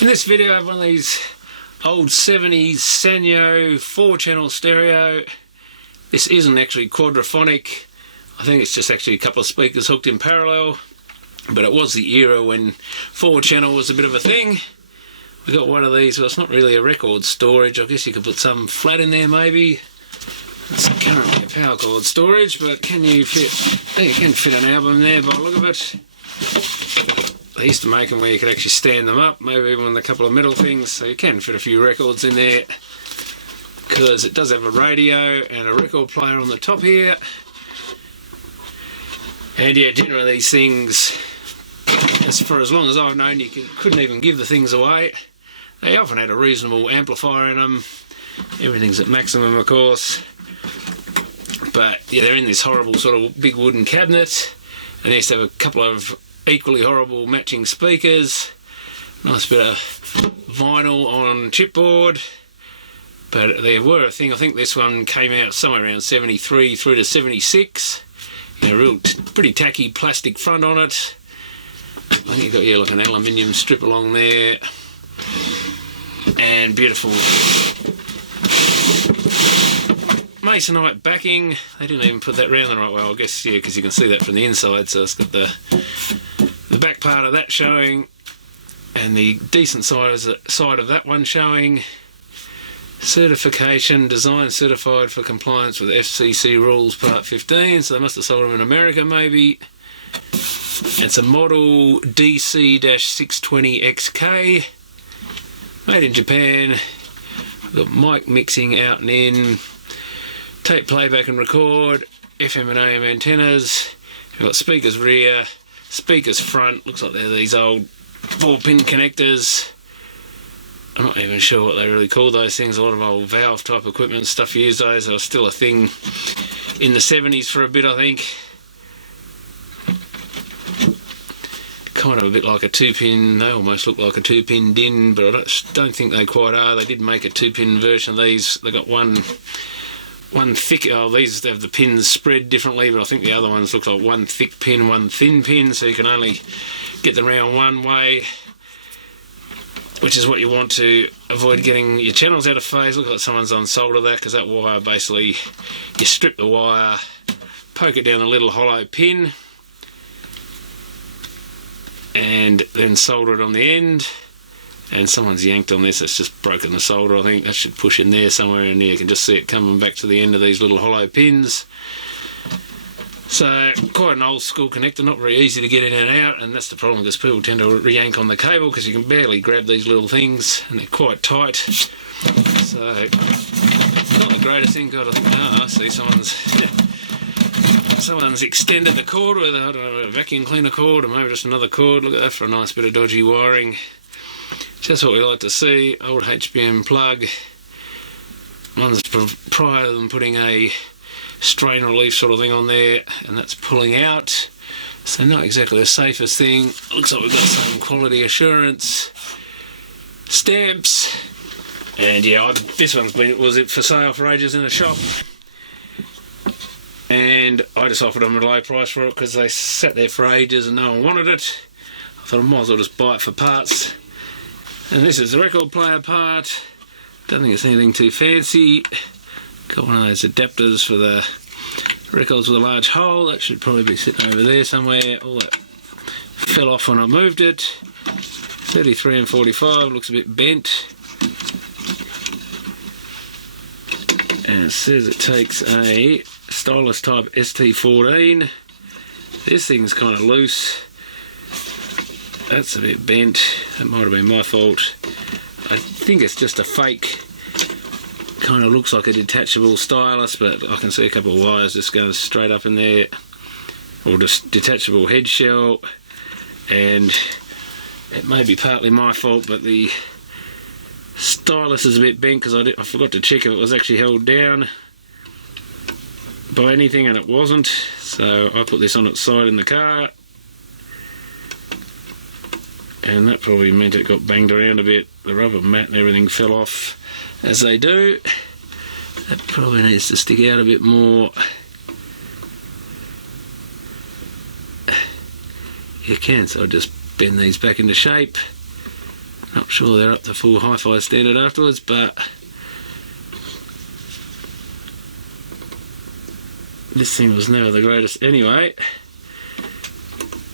In this video I have one of these old 70s Sanyo 4-channel stereo. This isn't actually quadraphonic. I think it's just actually a couple of speakers hooked in parallel, but it was the era when 4-channel was a bit of a thing. We got one of these. Well, it's not really a record storage. I guess you could put some flat in there maybe. It's currently a power cord storage, but can you fit? I think you can fit an album there by the look of it. They used to make them where you could actually stand them up, maybe even with a couple of metal things, so you can fit a few records in there, because it does have a radio and a record player on the top here. And yeah, generally these things, for as long as I've known, you couldn't even give the things away. They often had a reasonable amplifier in them. Everything's at maximum, of course. But yeah, they're in this horrible sort of big wooden cabinet, and they used to have a couple of equally horrible matching speakers. Nice bit of vinyl on chipboard. But there were a thing, I think this one came out somewhere around 73 through to 76. You know, real pretty tacky plastic front on it. I think you've got, yeah, like an aluminium strip along there. And beautiful masonite backing. They didn't even put that round the right way, I guess, yeah, because you can see that from the inside. So it's got the back part of that showing, and the decent side of that one showing. Certification, design certified for compliance with FCC rules part 15, so they must have sold them in America maybe. It's a model DC-620XK, made in Japan. We've got mic mixing out and in, tape playback and record, FM and AM antennas. We've got speakers rear, speakers front. Looks like they're these old 4-pin connectors. I'm not even sure what they really call those things. A lot of old valve type equipment and stuff used those. They were still a thing in the 70s for a bit, I think. Kind of a bit like a 2-pin. They almost look like a 2-pin DIN, but I don't think they quite are. They did make a 2-pin version of these. They got one thick. Oh, these have the pins spread differently, but I think the other ones look like one thick pin, one thin pin, so you can only get them around one way, which is what you want to avoid getting your channels out of phase. Look like someone's unsoldered that, because that wire, basically, you strip the wire, poke it down a little hollow pin, and then solder it on the end. And someone's yanked on this. It's just broken the solder, I think. That should push in there somewhere, and you can just see it coming back to the end of these little hollow pins. So, quite an old school connector, not very easy to get in and out, and that's the problem, because people tend to re-yank on the cable, because you can barely grab these little things, and they're quite tight. So, not the greatest thing. God, I think, I see someone's extended the cord with, I don't know, a vacuum cleaner cord, or maybe just another cord. Look at that for a nice bit of dodgy wiring. Just what we like to see. Old HBM plug. One's prior to them putting a strain relief sort of thing on there, and that's pulling out. So not exactly the safest thing. Looks like we've got some quality assurance stamps. And yeah, this one's was it for sale for ages in a shop, and I just offered them a low price for it because they sat there for ages and no one wanted it. I thought I might as well just buy it for parts. And this is the record player part. Don't think it's anything too fancy. Got one of those adapters for the records with a large hole. That should probably be sitting over there somewhere. All that fell off when I moved it. 33 and 45, looks a bit bent. And it says it takes a stylus type ST14. This thing's kind of loose. That's a bit bent. That might have been my fault. I think it's just a fake, kind of looks like a detachable stylus, but I can see a couple of wires just going straight up in there, or just detachable head shell, and it may be partly my fault, but the stylus is a bit bent because I forgot to check if it was actually held down by anything, and it wasn't, so I put this on its side in the car, and that probably meant it got banged around a bit. The rubber mat and everything fell off, as they do. That probably needs to stick out a bit more. You can, so I just bend these back into shape. Not sure they're up to full hi-fi standard afterwards, but this thing was never the greatest anyway.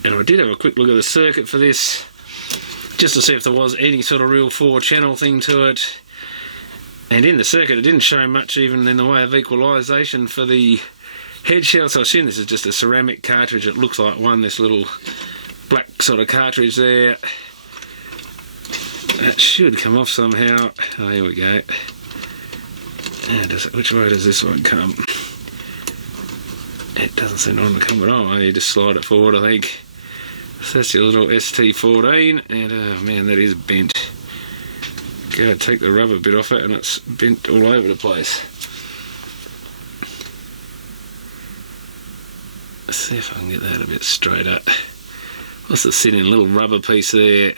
And I did have a quick look at the circuit for this, just to see if there was any sort of real 4-channel thing to it. And in the circuit it didn't show much even in the way of equalisation for the head shell, so I assume this is just a ceramic cartridge. It looks like one, this little black sort of cartridge there. That should come off somehow. Oh, here we go. Which way does this one come? It doesn't seem to want to come at all. You just slide it forward, I think. So that's your little ST14, and oh man, that is bent. Go take the rubber bit off it and it's bent all over the place. Let's see if I can get that a bit straighter. What's the sitting little rubber piece there?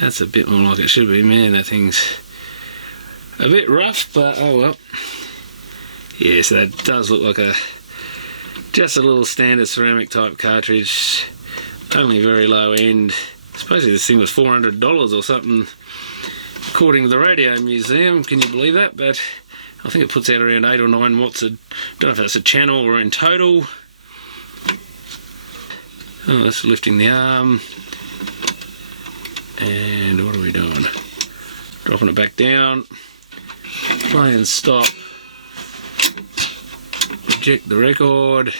That's a bit more like it should be. Man, that thing's a bit rough, but oh well. Yeah, so that does look like just a little standard ceramic type cartridge, only very low end. Supposedly this thing was $400 or something, according to the Radio Museum. Can you believe that? But I think it puts out around 8 or 9 watts. I don't know if that's a channel or in total. Oh, that's lifting the arm. And what are we doing? Dropping it back down. Play and stop. Eject the record.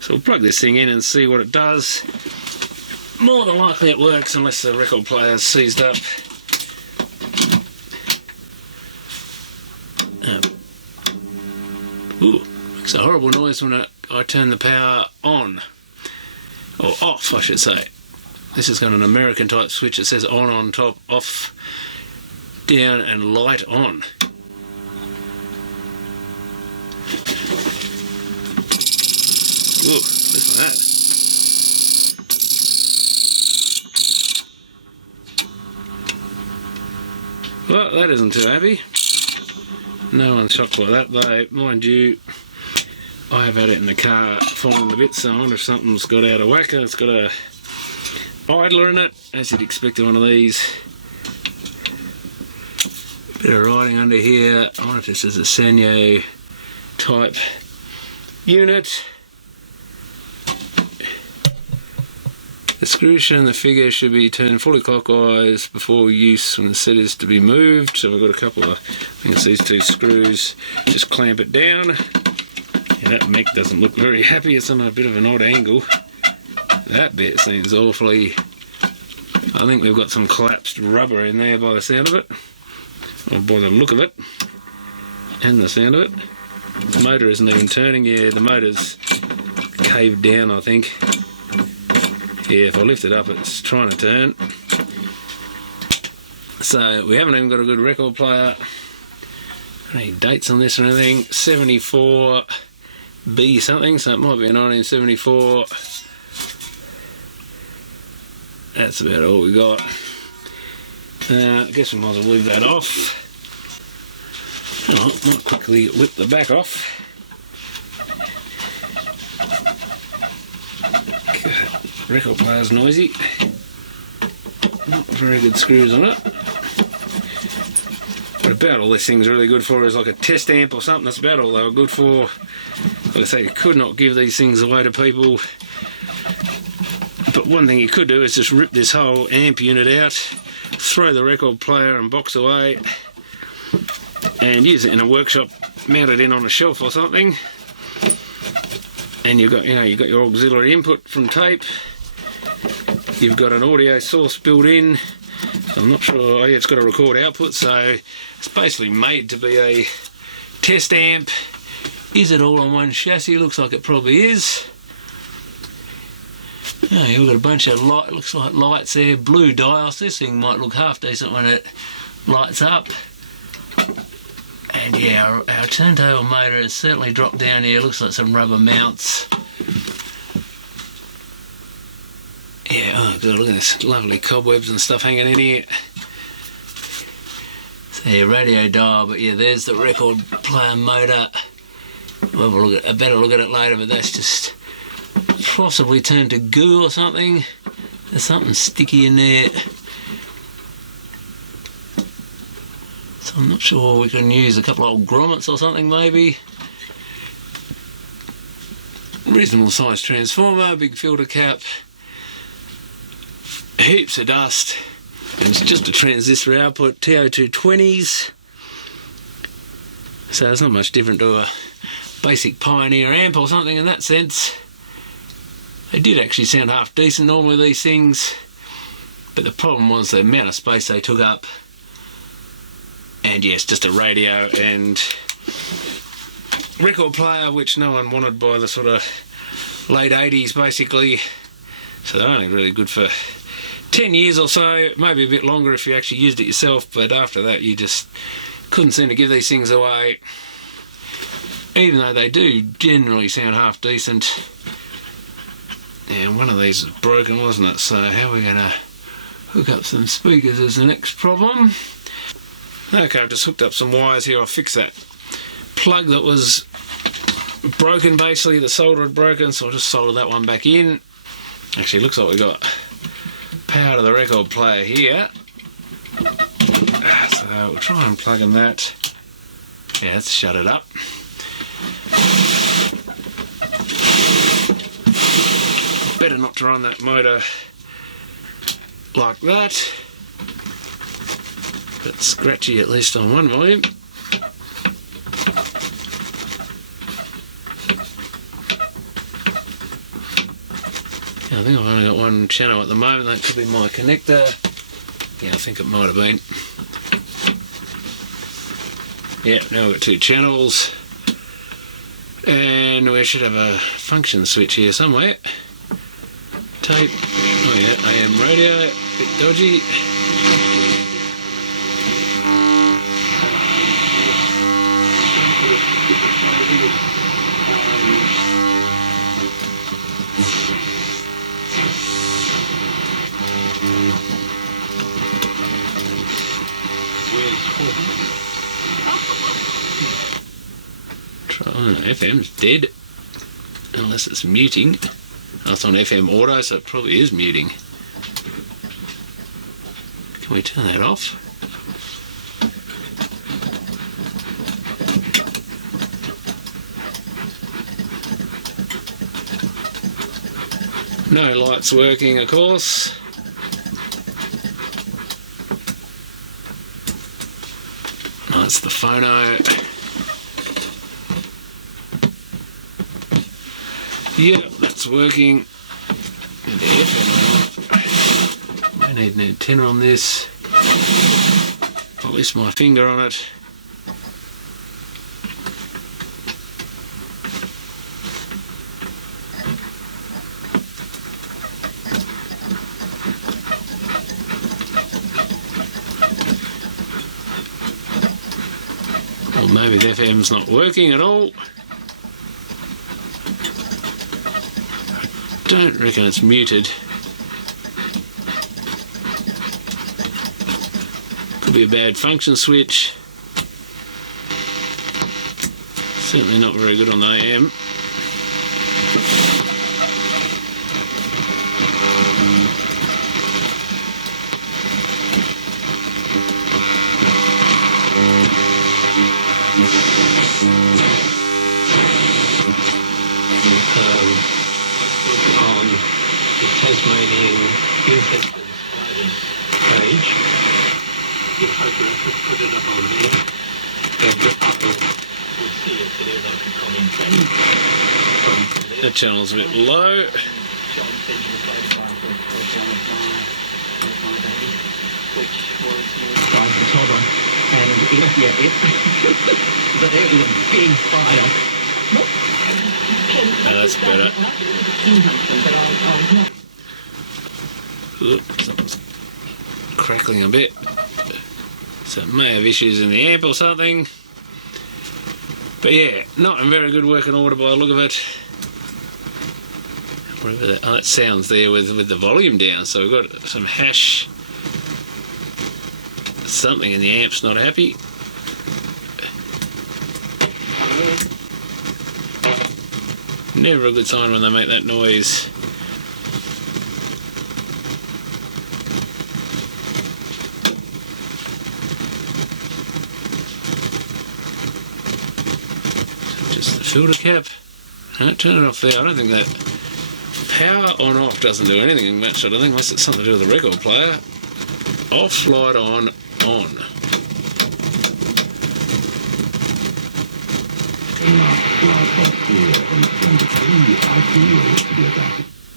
So we'll plug this thing in and see what it does. More than likely it works unless the record player is seized up. Ooh, makes a horrible noise when I turn the power on. Or off, I should say. This has got an American type switch that says on top, off, down and light on. Ooh, listen to that. Well, that isn't too happy. No one's shocked by that, though. Mind you, I have had it in the car falling a bit, so I wonder if something's got out of whack. It's got a idler in it, as you'd expect in one of these. Bit of writing under here. I wonder if this is a Sanyo type unit. The screw shown in the figure should be turned fully clockwise before use when the set is to be moved. So we've got a couple of, I think it's these 2 screws, just clamp it down. Yeah, that mech doesn't look very happy, it's on a bit of an odd angle. That bit seems awfully, I think we've got some collapsed rubber in there by the sound of it, or by the look of it, and the sound of it. The motor isn't even turning. Yeah, the motor's caved down, I think. Yeah, if I lift it up it's trying to turn. So we haven't even got a good record player. Any dates on this or anything? 74B something, so it might be a 1974. That's about all we got. I guess we might as well leave that off. I might quickly whip the back off. Record player's noisy. Not very good screws on it. But about all this thing's really good for is like a test amp or something. That's about all they were good for. Like I say, you could not give these things away to people. But one thing you could do is just rip this whole amp unit out, throw the record player and box away, and use it in a workshop, mount it in on a shelf or something. And you've got your auxiliary input from tape. You've got an audio source built in. I'm not sure. Oh yeah, it's got a record output, so it's basically made to be a test amp. Is it all on one chassis? Looks like it probably is. Oh, you've got a bunch of light. Looks like lights there. Blue dials. This thing might look half decent when it lights up. And yeah, our turntable motor has certainly dropped down here. Looks like some rubber mounts. Yeah, oh god, look at this lovely cobwebs and stuff hanging in here. So yeah, radio dial, but yeah, there's the record player motor. We'll have a better look at it later, but that's just possibly turned to goo or something. There's something sticky in there. So I'm not sure, we can use a couple of old grommets or something maybe. Reasonable sized transformer, big filter cap, heaps of dust, and it's just a transistor output, TO220s. So it's not much different to a basic Pioneer amp or something in that sense. They did actually sound half decent normally, these things, but the problem was the amount of space they took up. And yes, just a radio and record player, which no one wanted by the sort of late 80s basically. So they're only really good for 10 years or so, maybe a bit longer if you actually used it yourself, but after that you just couldn't seem to give these things away, even though they do generally sound half decent. And one of these is broken, wasn't it? So how are we going to hook up some speakers is the next problem. Okay, I've just hooked up some wires here. I'll fix that plug that was broken, basically the solder had broken, so I'll just solder that one back in. Actually, looks like we got power to the record player here, so we'll try and plug in that. Yeah, let's shut it up. Better not to run that motor like that. But scratchy at least on one volume. Yeah, I think I've only got one channel at the moment. That could be my connector. Yeah, I think it might have been. Yeah, now we've got two channels. And we should have a function switch here somewhere. Tape. Oh yeah, AM radio. Bit dodgy. Oh no, FM's dead, unless it's muting. Oh, it's on FM auto, so it probably is muting. Can we turn that off? No lights working, of course. Oh, it's the phono. Yep, that's working. I need an antenna on this. At least my finger on it. Or maybe the FM's not working at all. Don't reckon it's muted. Could be a bad function switch. Certainly not very good on the AM. On the Tasmanian Infant page, the photographer put it up on there, and we'll see if there's like a common trend. The channel's a bit low. Hold on. And but there was a big fire. Oh, that's better. Oops, something's crackling a bit. So it may have issues in the amp or something. But yeah, not in very good working order by the look of it. Whatever that, oh, that sounds there with the volume down. So we've got some hash. Something in the amp's not happy. Never a good sign when they make that noise. Just the filter cap. No, turn it off there. I don't think that power on off doesn't do anything much, I don't think, unless it's something to do with the record player. Off, slide on, on.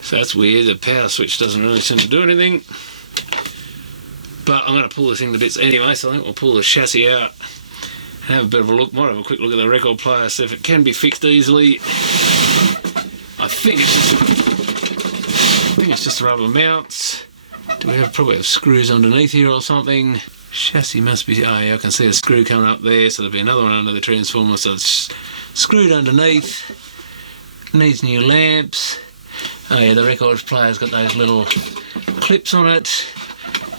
So that's weird, the power switch doesn't really seem to do anything. But I'm going to pull this thing to bits anyway, so I think we'll pull the chassis out and have a bit of a look. Might have a quick look at the record player, see if it can be fixed easily. I think it's just rubber mounts. Do we probably have screws underneath here or something? Chassis must be, oh yeah, I can see a screw coming up there, so there'll be another one under the transformer, so it's screwed underneath. Needs new lamps. Oh yeah, the record player's got those little clips on it.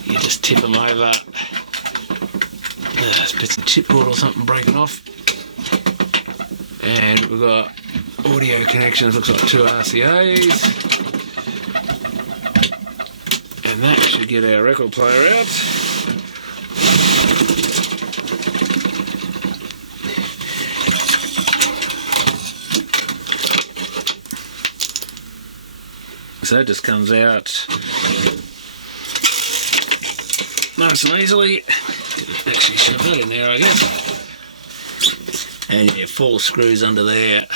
You just tip them over. There's bits of chipboard or something breaking off. And we've got audio connections, looks like 2 RCAs. And that should get our record player out. So it just comes out nice and easily. Actually shove that in there, I guess. And yeah, 4 screws under there.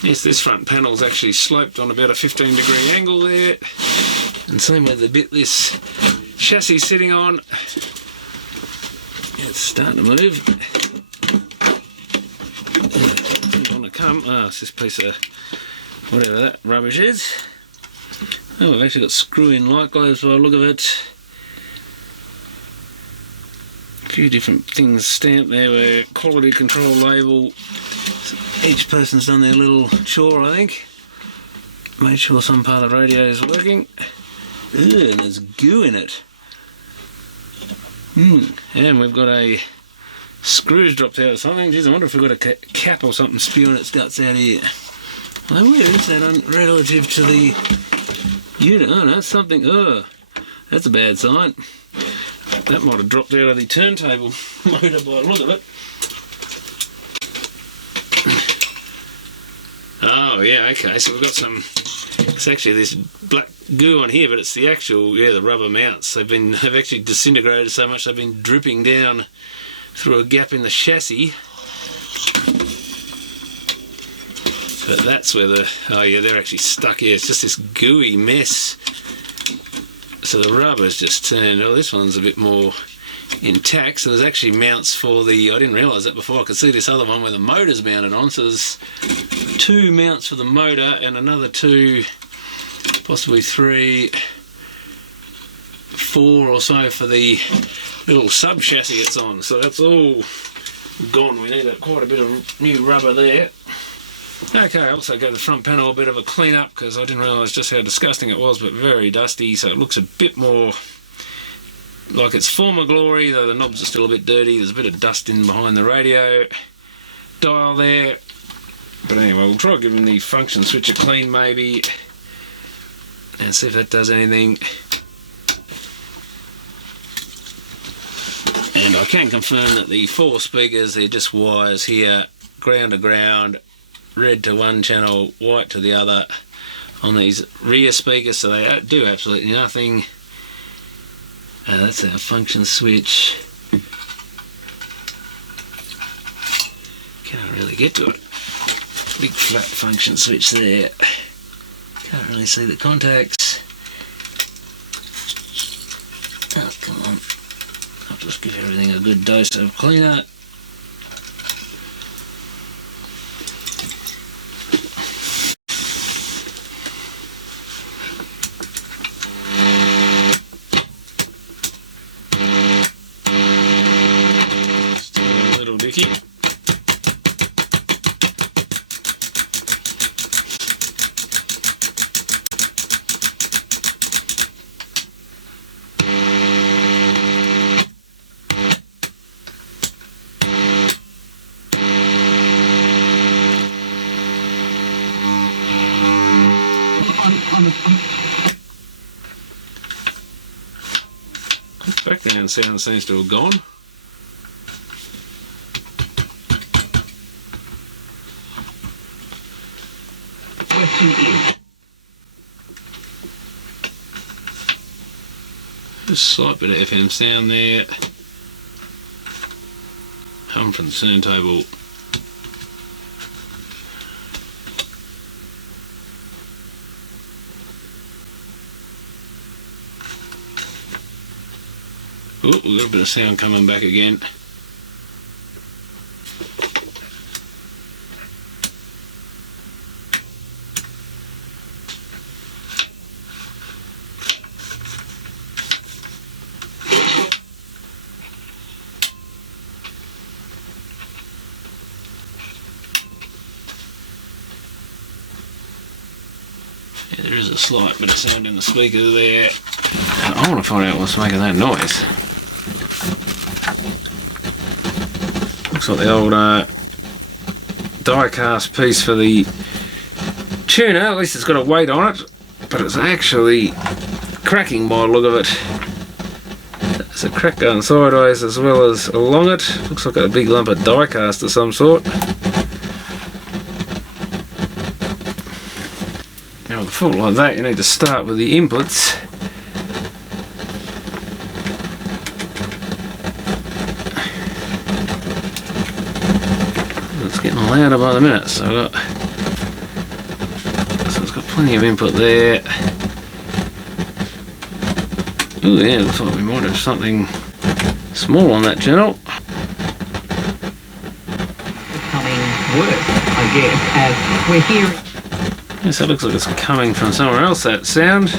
Yes, this front panel's actually sloped on about a 15-degree angle there. And same with the bit this chassis is sitting on. It's starting to move. It's on to come. Oh, it's this piece of whatever that rubbish is. Oh, we've actually got screw-in light globes by the look of it. A few different things stamped there with quality control label. Each person's done their little chore, I think. Made sure some part of the radio is working. Ugh, and there's goo in it. And we've got a screws dropped out or something. Jeez, I wonder if we've got a cap or something spewing its guts out here. Well, where is that relative to the unit? Oh, that's something. Oh, that's a bad sign. That might have dropped out of the turntable motor by the look of it. Oh yeah, okay, so we've got some, it's actually this black goo on here, but it's the actual, yeah, the rubber mounts. They've actually disintegrated so much they've been dripping down through a gap in the chassis. But that's where the, oh yeah, they're actually stuck here. It's just this gooey mess. So the rubber's just turned, oh, this one's a bit more intact. So there's actually mounts for the, I didn't realise that before, I could see this other one where the motor's mounted on. So there's 2 mounts for the motor and another 2, possibly 3, 4 or so for the little sub chassis it's on. So that's all gone. We need quite a bit of new rubber there. Okay, I also gave the front panel a bit of a clean up because I didn't realise just how disgusting it was, but very dusty, so it looks a bit more like its former glory, though the knobs are still a bit dirty. There's a bit of dust in behind the radio dial there. But anyway, we'll try giving the function switch a clean maybe and see if that does anything. And I can confirm that the 4 speakers, they're just wires here, ground to ground, red to one channel, white to the other on these rear speakers, so they do absolutely nothing. That's our function switch. Can't really get to it. Big flat function switch there. Can't really see the contacts. Oh, come on. I'll just give everything a good dose of cleaner. Background sound seems to have gone. Question is. Just a slight bit of FM sound there. Hum from the turntable. Oh, we've got a bit of sound coming back again. Yeah, there is a slight bit of sound in the speaker there. And I want to find out what's making that noise. Looks like the old die-cast piece for the tuner. At least it's got a weight on it, but it's actually cracking by the look of it. There's a crack going sideways as well as along it. Looks like a big lump of die-cast of some sort. Now with a fault like that, you need to start with the inputs. It's getting louder by the minute, so it's got plenty of input there. Oh yeah, looks like we might have something small on that channel. Becoming worse, I guess, as we're hearing. Yes, that looks like it's coming from somewhere else, that sound.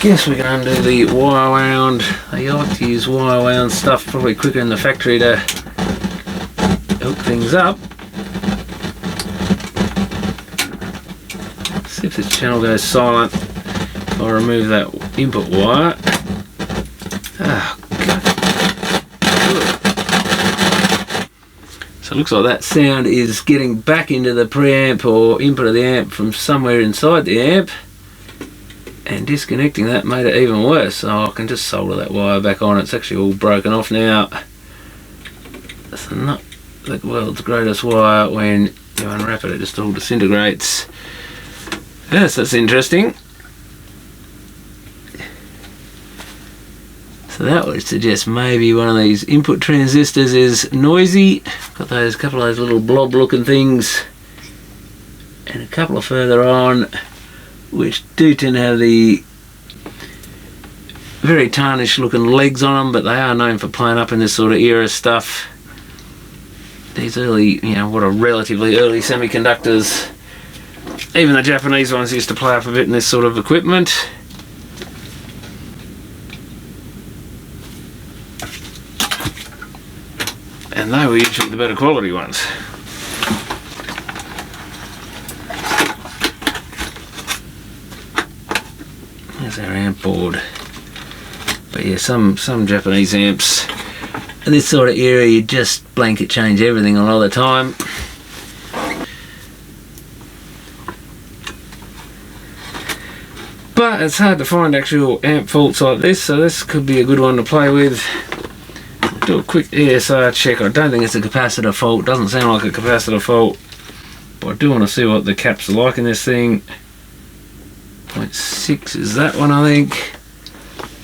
Guess we can undo the wire wound. They like to use wire wound stuff probably quicker in the factory to hook things up. See if this channel goes silent. I'll remove that input wire. Oh, God. So it looks like that sound is getting back into the preamp or input of the amp from somewhere inside the amp. And disconnecting that made it even worse, so I can just solder that wire back on. It's actually all broken off now. That's not the world's greatest wire. When you unwrap it, it just all disintegrates. Yes, that's interesting. So that would suggest maybe one of these input transistors is noisy. Got those couple of those little blob looking things, and a couple of further on, which do tend to have the very tarnished looking legs on them, but they are known for playing up in this sort of era stuff. These early, you know, what are relatively early semiconductors, even the Japanese ones used to play up a bit in this sort of equipment. And they were usually the better quality ones. There's our amp board. But yeah, some Japanese amps in this sort of area, you just blanket change everything a lot of the time. But it's hard to find actual amp faults like this, so this could be a good one to play with. Do a quick ESR check. I don't think it's a capacitor fault. Doesn't sound like a capacitor fault. But I do want to see what the caps are like in this thing. 0.6 is that one, I think.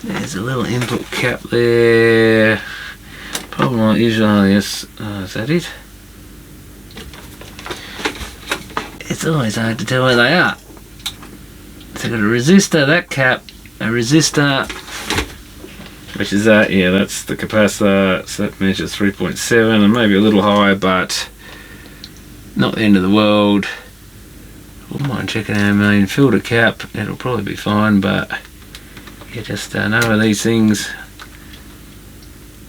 There's a little input cap there. Probably not usually. Yes. Is that it? It's always hard to tell where they are. So I've got a resistor, that cap, a resistor, which is that, yeah, that's the capacitor, so that measures 3.7 and maybe a little high, but not the end of the world. Wouldn't mind checking our main filter cap, it'll probably be fine, but you just know where these things,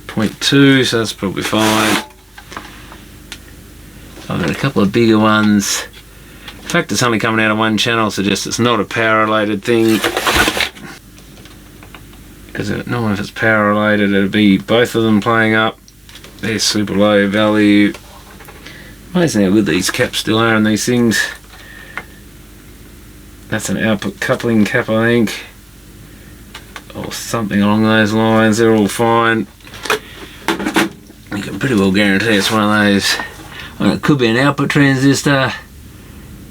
0.2, so that's probably fine. I've got a couple of bigger ones. The fact it's only coming out of one channel suggests it's not a power related thing, because normally if it's power related it'd be both of them playing up. They're super low value. Amazing how good these caps still are on these things. That's an output coupling cap, I think, or something along those lines. They're all fine. You can pretty well guarantee it's one of those. Well, it could be an output transistor.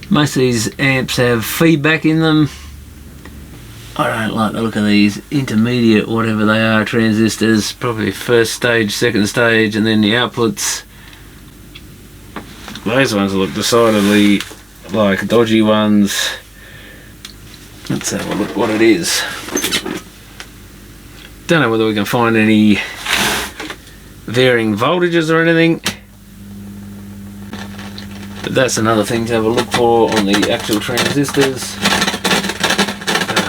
Most of these amps have feedback in them. I don't like the look of these intermediate, whatever they are, transistors. Probably first stage, second stage, and then the outputs. Those ones look decidedly like dodgy ones. Let's have a look what it is. Don't know whether we can find any varying voltages or anything. But that's another thing to have a look for on the actual transistors.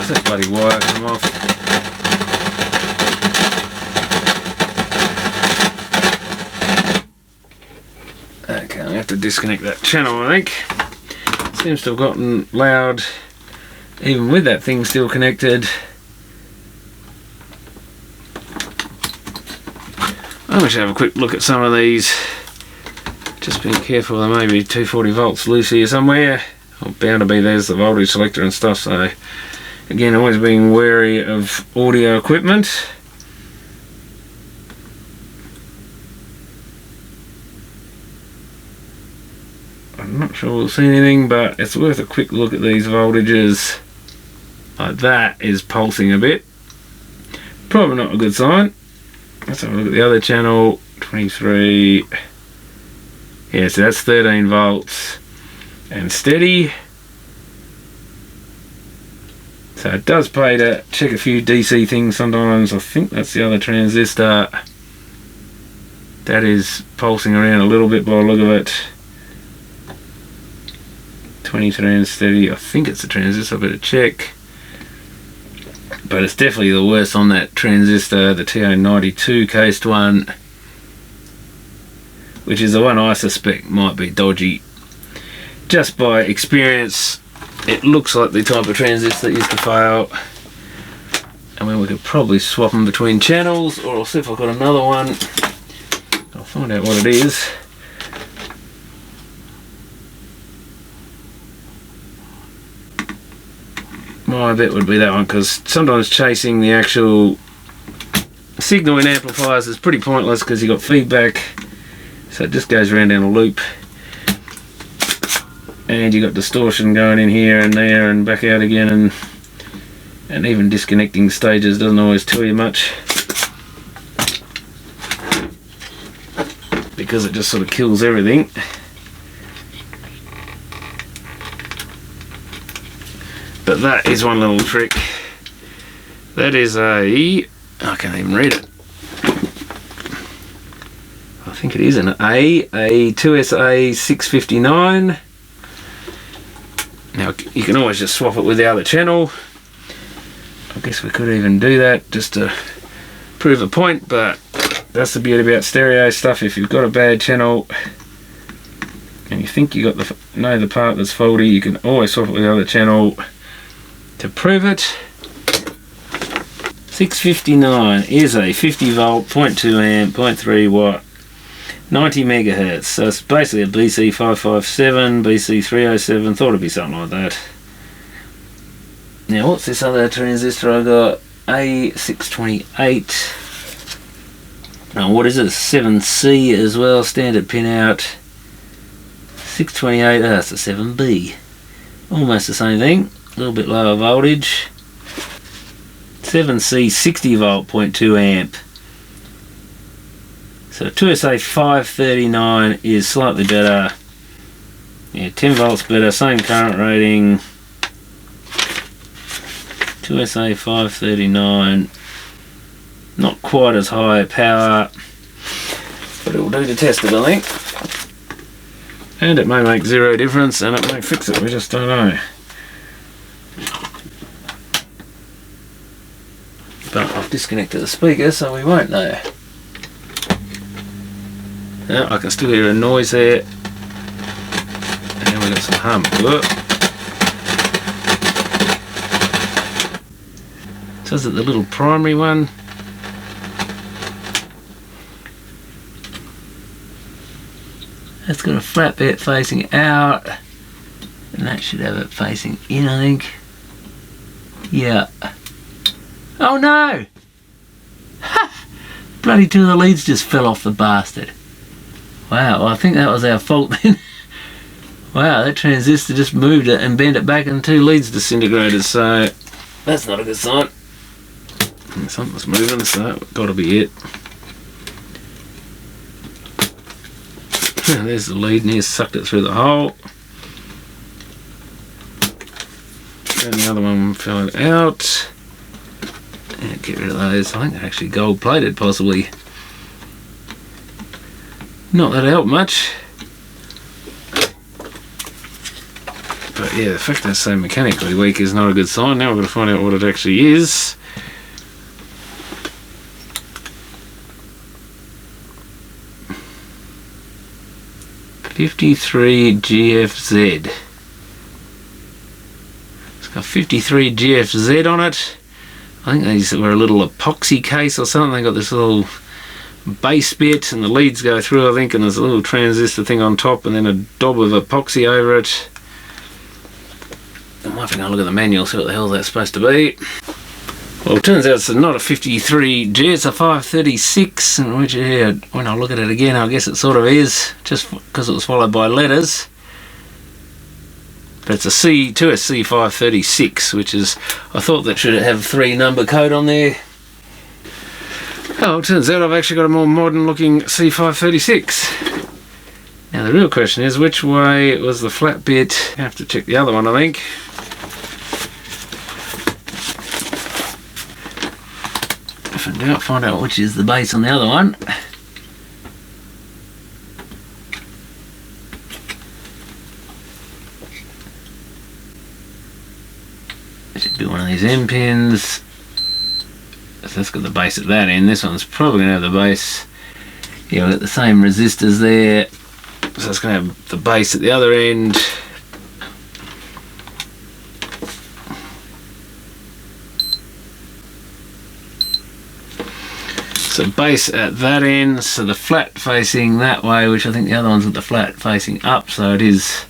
That bloody wire come off. Okay, I have to disconnect that channel, I think. Seems to have gotten loud even with that thing still connected. I should have a quick look at some of these. Just being careful, there may be 240 volts loose here somewhere. Oh, bound to be, there's the voltage selector and stuff, so again, always being wary of audio equipment. I'm not sure we'll see anything, but it's worth a quick look at these voltages. Like that is pulsing a bit. Probably not a good sign. Let's have a look at the other channel, 23. Yeah, so that's 13 volts and steady. So it does pay to check a few DC things sometimes. I think that's the other transistor. That is pulsing around a little bit by the look of it. 23 and steady. I think it's a transistor, I better check. But it's definitely the worst on that transistor, the TO92 cased one, which is the one I suspect might be dodgy. Just by experience, it looks like the type of transistor that used to fail. I mean, we could probably swap them between channels, or I'll see if I've got another one. I'll find out what it is. My bet would be that one, because sometimes chasing the actual signal in amplifiers is pretty pointless because you've got feedback, so it just goes around in a loop, and you've got distortion going in here and there and back out again, and even disconnecting stages doesn't always tell you much because it just sort of kills everything. But that is one little trick. That is I can't even read it. I think it is an A 2SA659. Now you can always just swap it with the other channel. I guess we could even do that just to prove a point, but that's the beauty about stereo stuff. If you've got a bad channel and you think you got the part that's faulty, you can always swap it with the other channel to prove it. 659 is a 50 volt, 0.2 amp, 0.3 watt, 90 megahertz. So it's basically a BC557, BC307. Thought it'd be something like that. Now, what's this other transistor I got? A628. Now, what is it? 7C as well. Standard pin out. 628. That's a 7B. Almost the same thing. A little bit lower voltage. 7C 60 volt, 0.2 amp. So 2SA539 is slightly better. Yeah, 10 volts better, same current rating. 2SA539, not quite as high power, but it will do to test it, I think. And it may make zero difference, and it may fix it, we just don't know. But I've disconnected the speaker, so we won't know. Now I can still hear a noise there. And then we've got some hum. Whoa. So is it the little primary one? That's got a flat bit facing out, and that should have it facing in, I think. Yeah. Oh no! Ha! Bloody two of the leads just fell off the bastard. Wow, well, I think that was our fault then. Wow, that transistor just moved it and bent it back and two leads disintegrated, so that's not a good sign. Something's moving, so that's got to be it. There's the lead, and he's sucked it through the hole. And the other one fell out. And get rid of those. I think they're actually gold plated, possibly. Not that it helped much. But yeah, the fact that it's so mechanically weak is not a good sign. Now we're going to find out what it actually is. .53 GFZ. It's got 53 GFZ on it. I think these were a little epoxy case or something. They got this little base bit and the leads go through, I think, and there's a little transistor thing on top and then a daub of epoxy over it. I might have to go look at the manual, see what the hell that's supposed to be. Well, it turns out it's not a 53G, it's a 536, and which, yeah, when I look at it again, I guess it sort of is, just because it was followed by letters. But it's a C2SC 536, which is, I thought that should have 3 number code on there. Oh, it turns out I've actually got a more modern looking C536. Now the real question is, which way was the flat bit? I have to check the other one, I think. If in doubt, find out which is the base on the other one. It should be one of these end pins. So that's got the base at that end. This one's probably going to have the base. Yeah, we've got the same resistors there. So it's going to have the base at the other end. So base at that end, so the flat facing that way, which I think the other one's got the flat facing up, so it is,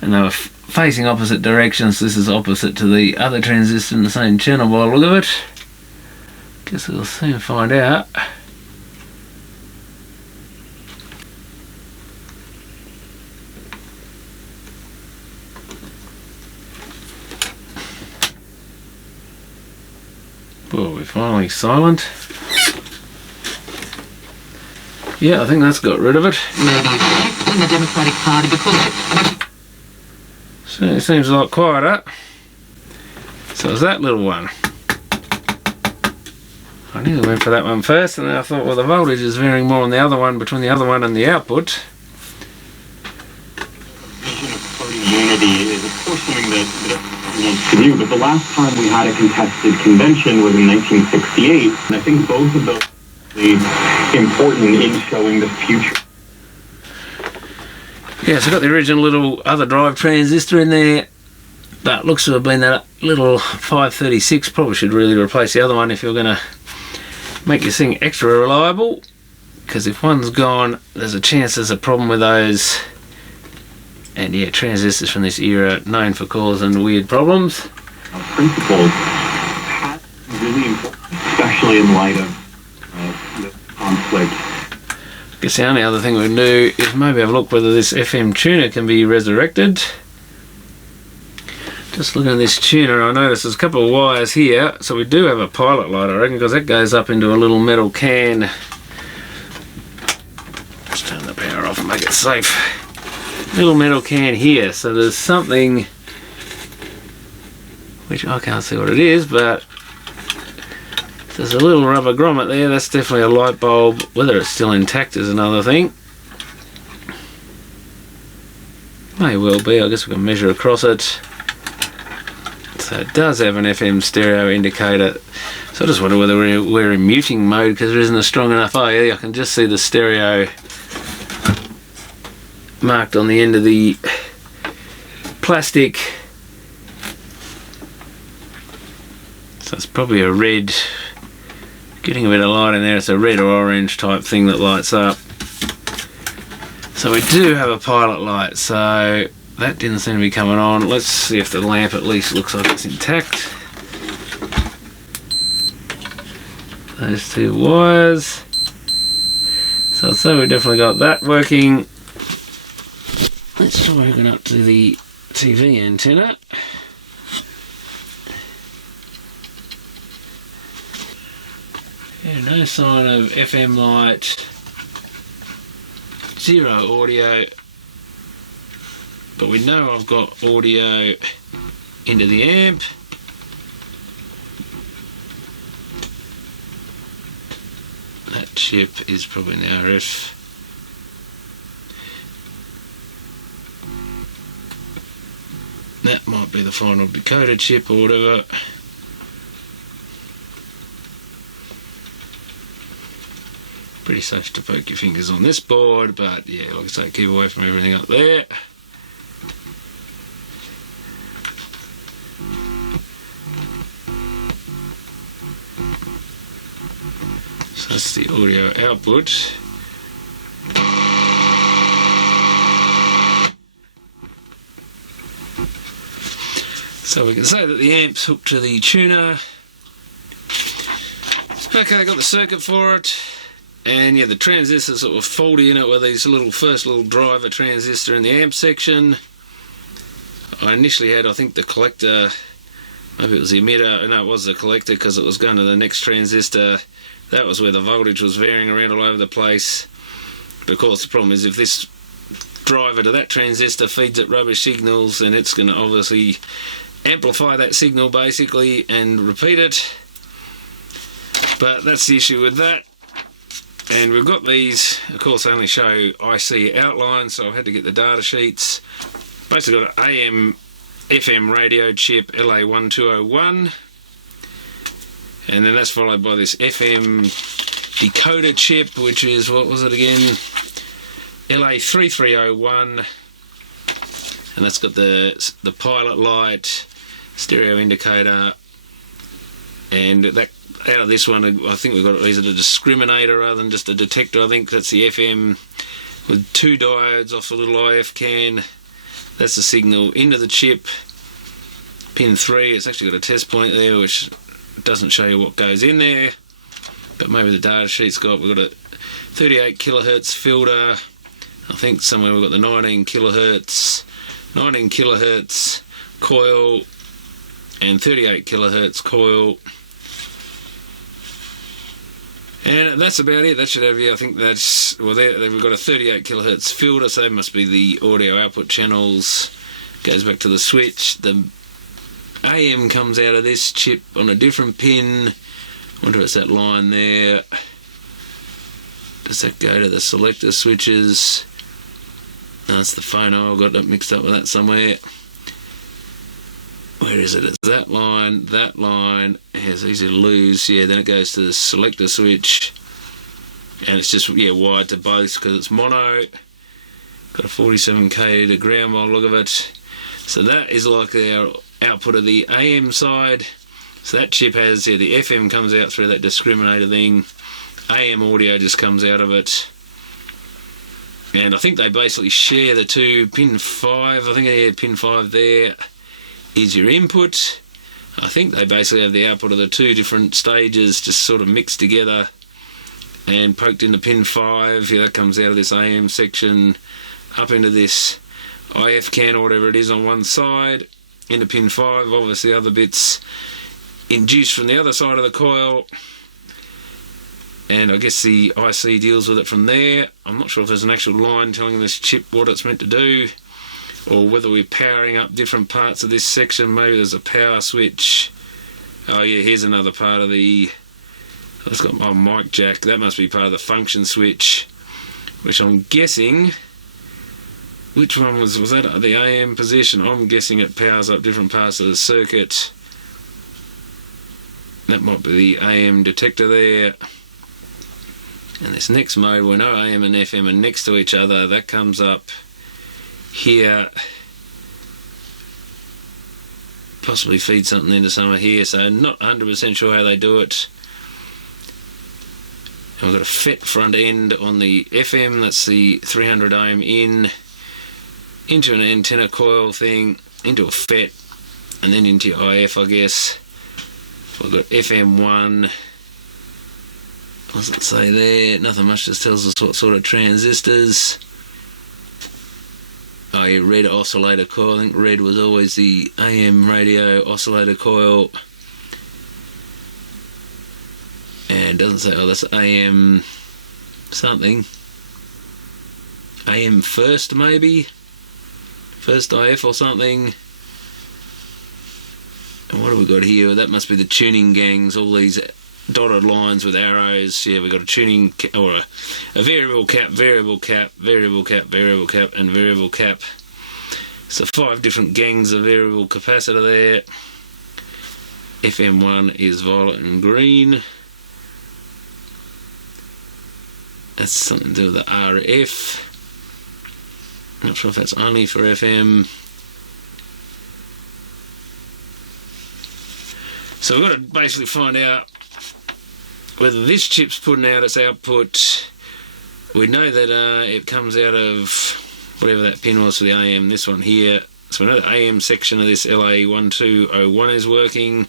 and they were facing opposite directions. This is opposite to the other transistor in the same channel by the look of it. Guess we'll soon find out. Well, we're finally silent. Yeah, I think that's got rid of it. In the Democratic Party because Certainly seems a lot quieter. So it's that little one. I nearly went for that one first, and then I thought, well, the voltage is varying more on the other one, between the other one and the output. Vision of party unity is, of course, something that everyone wants to do, but the last time we had a contested convention was in 1968, and I think both of those are important in showing the future. Yeah, so I've got the original little other drive transistor in there, but looks to have been that little 536. Probably should really replace the other one if you're going to make your thing extra reliable, because if one's gone, there's a chance there's a problem with those. And yeah, transistors from this era known for causing weird problems. Principles has really important, especially in light of the conflict. I guess the only other thing we can do is maybe have a look whether this FM tuner can be resurrected. Just looking at this tuner, I notice there's a couple of wires here, so we do have a pilot light, I reckon, because that goes up into a little metal can. Let's turn the power off and make it safe. Little metal can here, so there's something which I can't see what it is, but there's a little rubber grommet there. That's definitely a light bulb. Whether it's still intact is another thing. May well be. I guess we can measure across it. So it does have an FM stereo indicator. So I just wonder whether we're in muting mode because there isn't a strong enough. Oh yeah, I can just see the stereo marked on the end of the plastic. So it's probably a red, getting a bit of light in there, it's a red or orange type thing that lights up. So we do have a pilot light, so that didn't seem to be coming on. Let's see if the lamp at least looks like it's intact. Those two wires. So I'd say we definitely got that working. Let's try hooking up to the TV antenna. Yeah, no sign of FM light. Zero audio. But we know I've got audio into the amp. That chip is probably an RF. That might be the final decoder chip or whatever. Pretty safe to poke your fingers on this board, but yeah, like I say, keep away from everything up there. So that's the audio output. So we can say that the amp's hooked to the tuner. Okay, got the circuit for it. And yeah, the transistor's sort of faulty in it with these first little driver transistor in the amp section. I initially had, I think, the collector, maybe it was the emitter, no, it was the collector because it was going to the next transistor. That was where the voltage was varying around all over the place. But of course the problem is if this driver to that transistor feeds it rubbish signals, then it's going to obviously amplify that signal basically and repeat it. But that's the issue with that. And we've got these, of course they only show IC outlines, so I've had to get the data sheets. Basically got an AM FM radio chip LA1201, and then that's followed by this FM decoder chip, which is, what was it again, LA3301, and that's got the pilot light, stereo indicator, and that out of this one I think we've got at least a discriminator rather than just a detector. I think that's the FM with two diodes off the little IF can. That's the signal into the chip. Pin 3, it's actually got a test point there which doesn't show you what goes in there, but maybe the data sheet's got, we've got a 38 kilohertz filter. I think somewhere we've got the 19 kilohertz coil and 38 kilohertz coil. And that's about it. That should have you, I think that's, well, there we've got a 38 kilohertz filter, so that must be the audio output channels. Goes back to the switch. The AM comes out of this chip on a different pin. I wonder if it's that line there. Does that go to the selector switches? No, it's the phono. I've got that mixed up with that somewhere. Where is it? It's that line. Yeah, it's easy to lose. Yeah, then it goes to the selector switch. And it's just, yeah, wired to both because it's mono. Got a 47k to ground by the look of it. So that is like our output of the AM side. So that chip has, yeah, the FM comes out through that discriminator thing. AM audio just comes out of it. And I think they basically share the two. Pin 5, I think they had pin 5 there is your input. I think they basically have the output of the two different stages just sort of mixed together and poked into pin 5. Yeah, that comes out of this AM section up into this IF can or whatever it is on one side into pin 5. Obviously other bits induced from the other side of the coil, and I guess the IC deals with it from there. I'm not sure if there's an actual line telling this chip what it's meant to do, or whether we're powering up different parts of this section. Maybe there's a power switch. Oh yeah, here's another part of the, it's got my mic jack. That must be part of the function switch, which I'm guessing, which one was that the AM position? I'm guessing it powers up different parts of the circuit. That might be the AM detector there. And this next mode, we know AM and FM are next to each other. That comes up here, possibly feed something into somewhere here, so not 100% sure how they do it. And we've got a FET front end on the FM, that's the 300 ohm in, into an antenna coil thing, into a FET, and then into your IF, I guess. So we've got FM1, what does it say there? Nothing much, just tells us what sort of transistors. Oh yeah, red oscillator coil. I think red was always the AM radio oscillator coil. And it doesn't say, oh, that's AM something. AM first, maybe? First IF or something. And what have we got here? That must be the tuning gangs, all these dotted lines with arrows. Yeah, we've got a tuning, or a variable cap, variable cap, variable cap, variable cap, and variable cap. So 5 different gangs of variable capacitor there. FM1 is violet and green. That's something to do with the RF. Not sure if that's only for FM. So we've got to basically find out whether this chip's putting out its output. We know that it comes out of whatever that pin was for the AM, this one here. So we know the AM section of this LA1201 is working.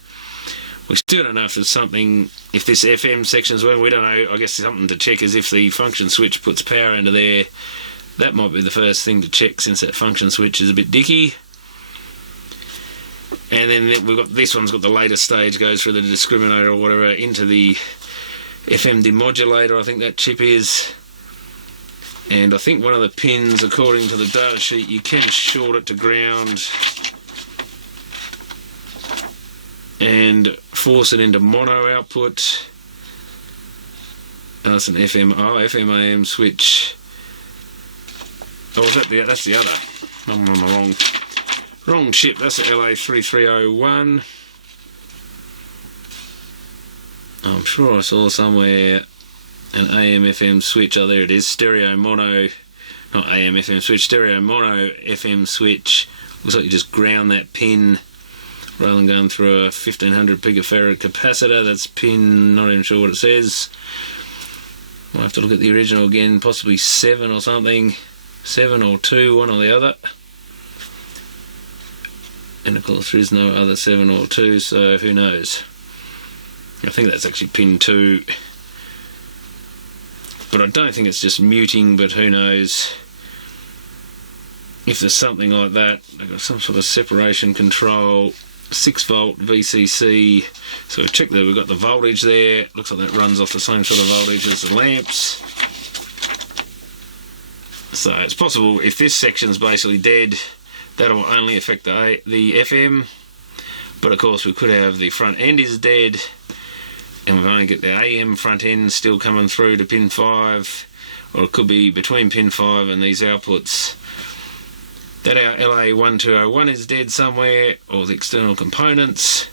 We still don't know if there's something, if this FM section is working. We don't know. I guess something to check is if the function switch puts power into there. That might be the first thing to check, since that function switch is a bit dicky. And then we've got, this one's got the later stage, goes through the discriminator or whatever into the FM demodulator, I think that chip is. And I think one of the pins, according to the data sheet, you can short it to ground and force it into mono output. Oh, that's an FM, FM AM switch. Oh, is that that's the other. I'm on the wrong chip. That's the LA3301. I'm sure I saw somewhere an AM FM switch. Oh, there it is. Stereo mono, not AM FM switch, stereo mono FM switch. Looks like you just ground that pin rather than going through a 1500 picofarad capacitor. That's pin, not even sure what it says. Might have to look at the original again, possibly 7 or something. 7 or 2, one or the other. And of course there is no other 7 or 2, so who knows. I think that's actually pin 2. But I don't think it's just muting, but who knows. If there's something like that, they've got some sort of separation control. 6 volt VCC. So we've checked that we've got the voltage there. Looks like that runs off the same sort of voltage as the lamps. So it's possible if this section's basically dead, that'll only affect the FM. But of course we could have the front end is dead, and we've only got the AM front end still coming through to pin 5, or it could be between pin 5 and these outputs. That our LA1201 is dead somewhere, or the external components.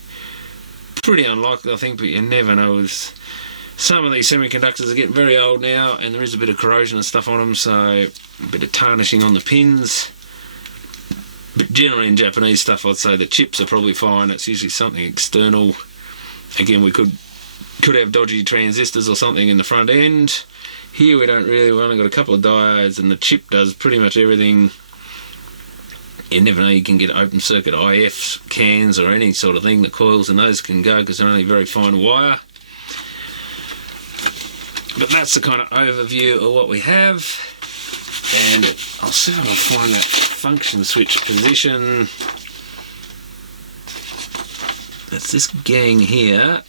Pretty unlikely, I think, but you never know. With some of these semiconductors are getting very old now, and there is a bit of corrosion and stuff on them, so a bit of tarnishing on the pins. But generally in Japanese stuff, I'd say the chips are probably fine. It's usually something external. Again, we could have dodgy transistors or something in the front end. Here we don't really, we've only got a couple of diodes, and the chip does pretty much everything. You never know, you can get open circuit IF cans or any sort of thing. The coils and those can go because they're only very fine wire. But that's the kind of overview of what we have. And I'll see if I can find that function switch position. That's this gang here.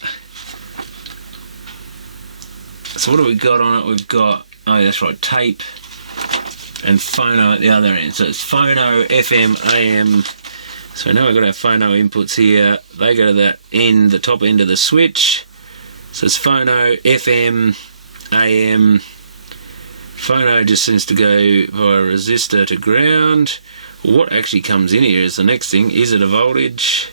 So what have we got on it? We've got, oh that's right, tape and phono at the other end. So it's phono, FM, AM. So now we've got our phono inputs here. They go to that end, the top end of the switch. So it's phono, FM, AM. Phono just seems to go via resistor to ground. What actually comes in here is the next thing. Is it a voltage?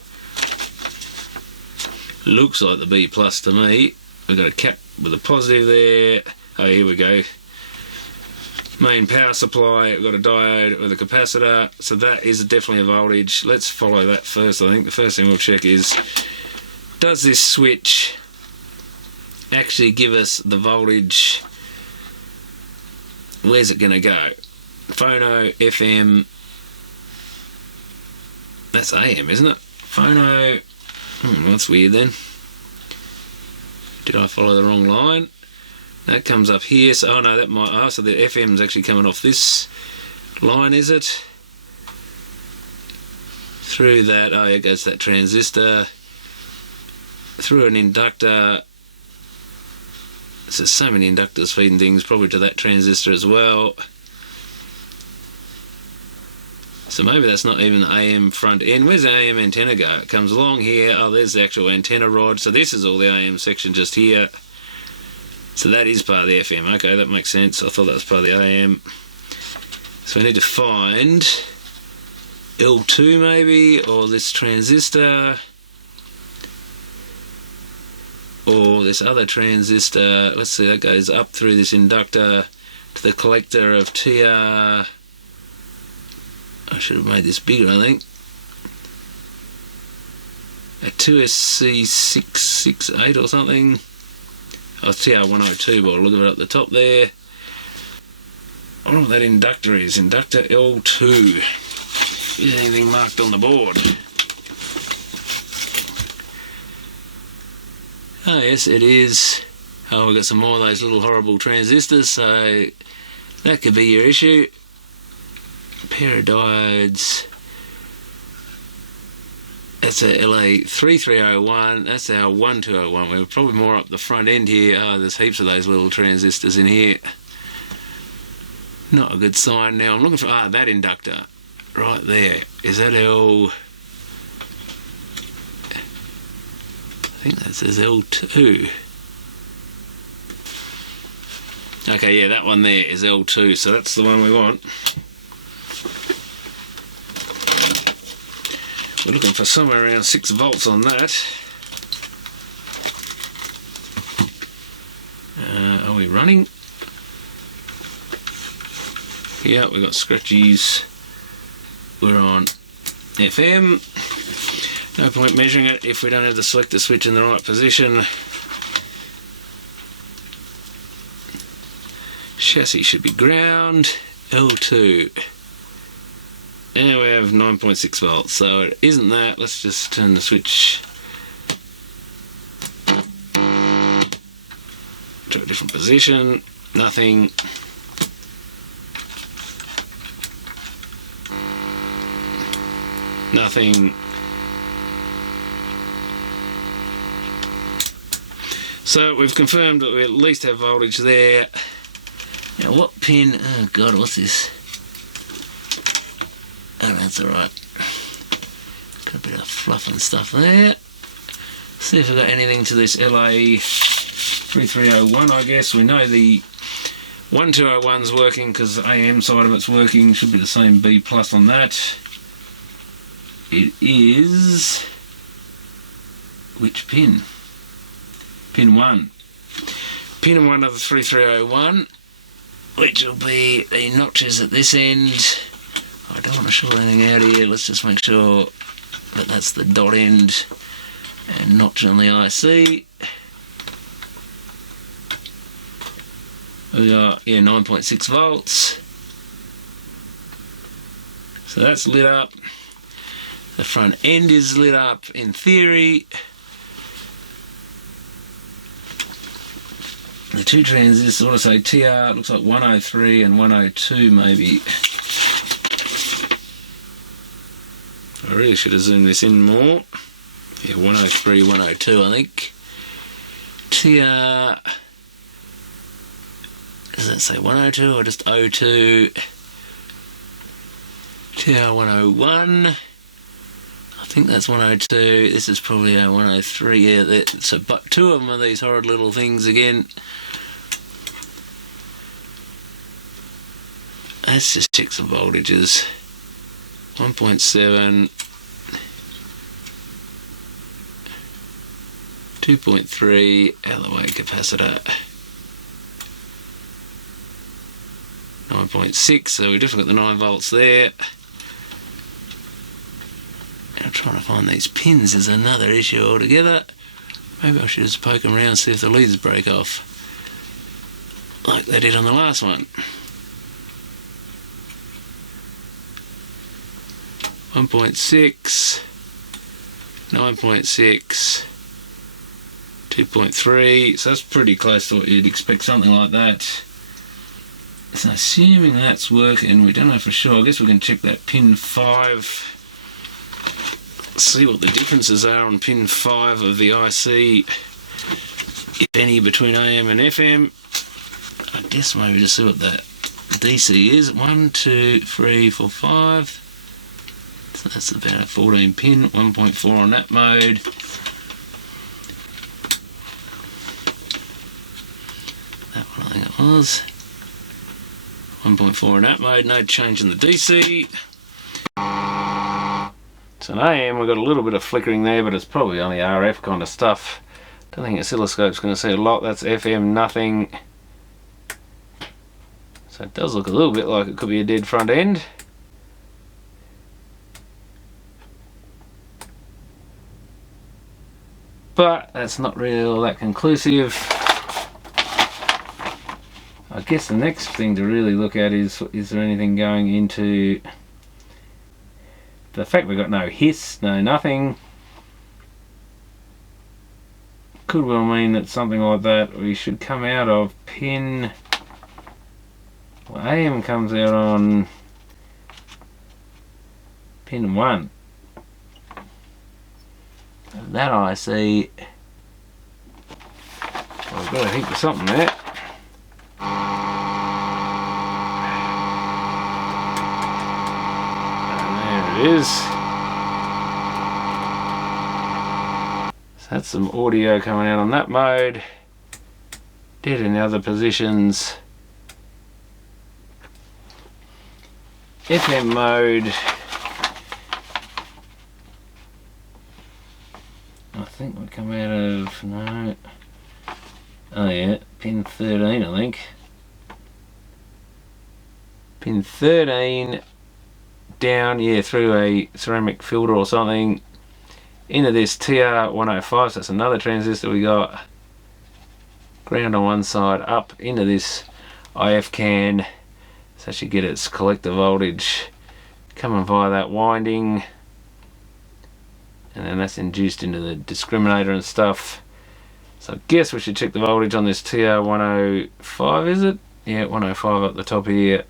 Looks like the B plus to me. We've got a cap with a positive there. Oh, here we go. Main power supply, we've got a diode with a capacitor, so that is definitely a voltage. Let's follow that first. I think the first thing we'll check is, does this switch actually give us the voltage. Where's it going to go? Phono, FM. That's AM, isn't it? Phono. That's weird then. Did I follow the wrong line? That comes up here. So, oh no, that might. Oh, so the FM's actually coming off this line, is it? Through that. Oh, yeah, goes that transistor. Through an inductor. There's so many inductors feeding things, probably to that transistor as well. So maybe that's not even the AM front end. Where's the AM antenna go? It comes along here. Oh, there's the actual antenna rod. So this is all the AM section just here. So that is part of the FM. Okay, that makes sense. I thought that was part of the AM. So we need to find L2 maybe, or this transistor, or this other transistor. Let's see, that goes up through this inductor to the collector of TR. I should have made this bigger, I think. A 2SC668 or something. Oh, it's TR102, but I'll look at it up the top there. I wonder what that inductor is. Inductor L2. Is anything marked on the board? Oh yes, it is. Oh, we've got some more of those little horrible transistors, so that could be your issue. Pair of diodes. That's a LA3301. That's our 1201. We're probably more up the front end here. Oh, there's heaps of those little transistors in here. Not a good sign. Now I'm looking for that inductor right there. Is that L? I think that says L2. Okay, yeah, that one there is L2, so that's the one we want. We're looking for somewhere around 6 volts on that. Are we running? Yeah, we've got scratchies. We're on FM. No point measuring it if we don't have the selector switch in the right position. Chassis should be ground. L2. And we have 9.6 volts, so it isn't that. Let's just turn the switch to a different position. Nothing. Nothing. So we've confirmed that we at least have voltage there. Now what pin? Oh god, what's this? Oh, that's alright. Got a bit of fluff and stuff there. See if we've got anything to this LA3301, I guess. We know the 1201's working because the AM side of it's working. Should be the same B plus on that. It is... which pin? Pin 1. Pin 1 of the 3301, which will be the notches at this end. I don't want to short anything out here. Let's just make sure that that's the dot end and notch on the IC. We got, yeah, 9.6 volts. So that's lit up. The front end is lit up in theory. The two transistors, I want to say TR, it looks like 103 and 102 maybe. I really should have zoomed this in more. Yeah, 103, 102 I think. TR, does that say 102 or just 02? TR 101. I think that's 102. This is probably a 103. Yeah, so but two of them are these horrid little things again. Let's just check some voltages. 1.7, 2.3, out of the way capacitor, 9.6, so we've definitely got the 9 volts there. Now trying to find these pins is another issue altogether. Maybe I should just poke them around and see if the leads break off, like they did on the last one. 1.6, 9.6, 2.3, so that's pretty close to what you'd expect, something like that. So assuming that's working, we don't know for sure. I guess we can check that pin 5, see what the differences are on pin 5 of the IC, if any, between AM and FM. I guess maybe to see what the DC is. 1, 2, 3, 4, 5. So that's about a 14 pin, 1.4 on that mode. That one I think it was. 1.4 in that mode, no change in the DC. So in AM we've got a little bit of flickering there, but it's probably only RF kind of stuff. Don't think oscilloscope's going to see a lot. That's FM, nothing. So it does look a little bit like it could be a dead front end. But that's not really all that conclusive. I guess the next thing to really look at is there anything going into the fact we've got no hiss, no nothing. Could well mean that something like that we should come out of pin, well, AM comes out on pin 1. And that IC, well, we've got a heap of something there. It is. So that's some audio coming out on that mode. Dead in the other positions. FM mode. I think we come out of, no. Oh yeah, pin 13 I think. Pin 13. Down, yeah, through a ceramic filter or something into this TR105, so that's another transistor we got. Ground on one side, up into this IF can, so it should get its collector voltage coming via that winding, and then that's induced into the discriminator and stuff. So I guess we should check the voltage on this TR105, is it? Yeah, 105 up the top here.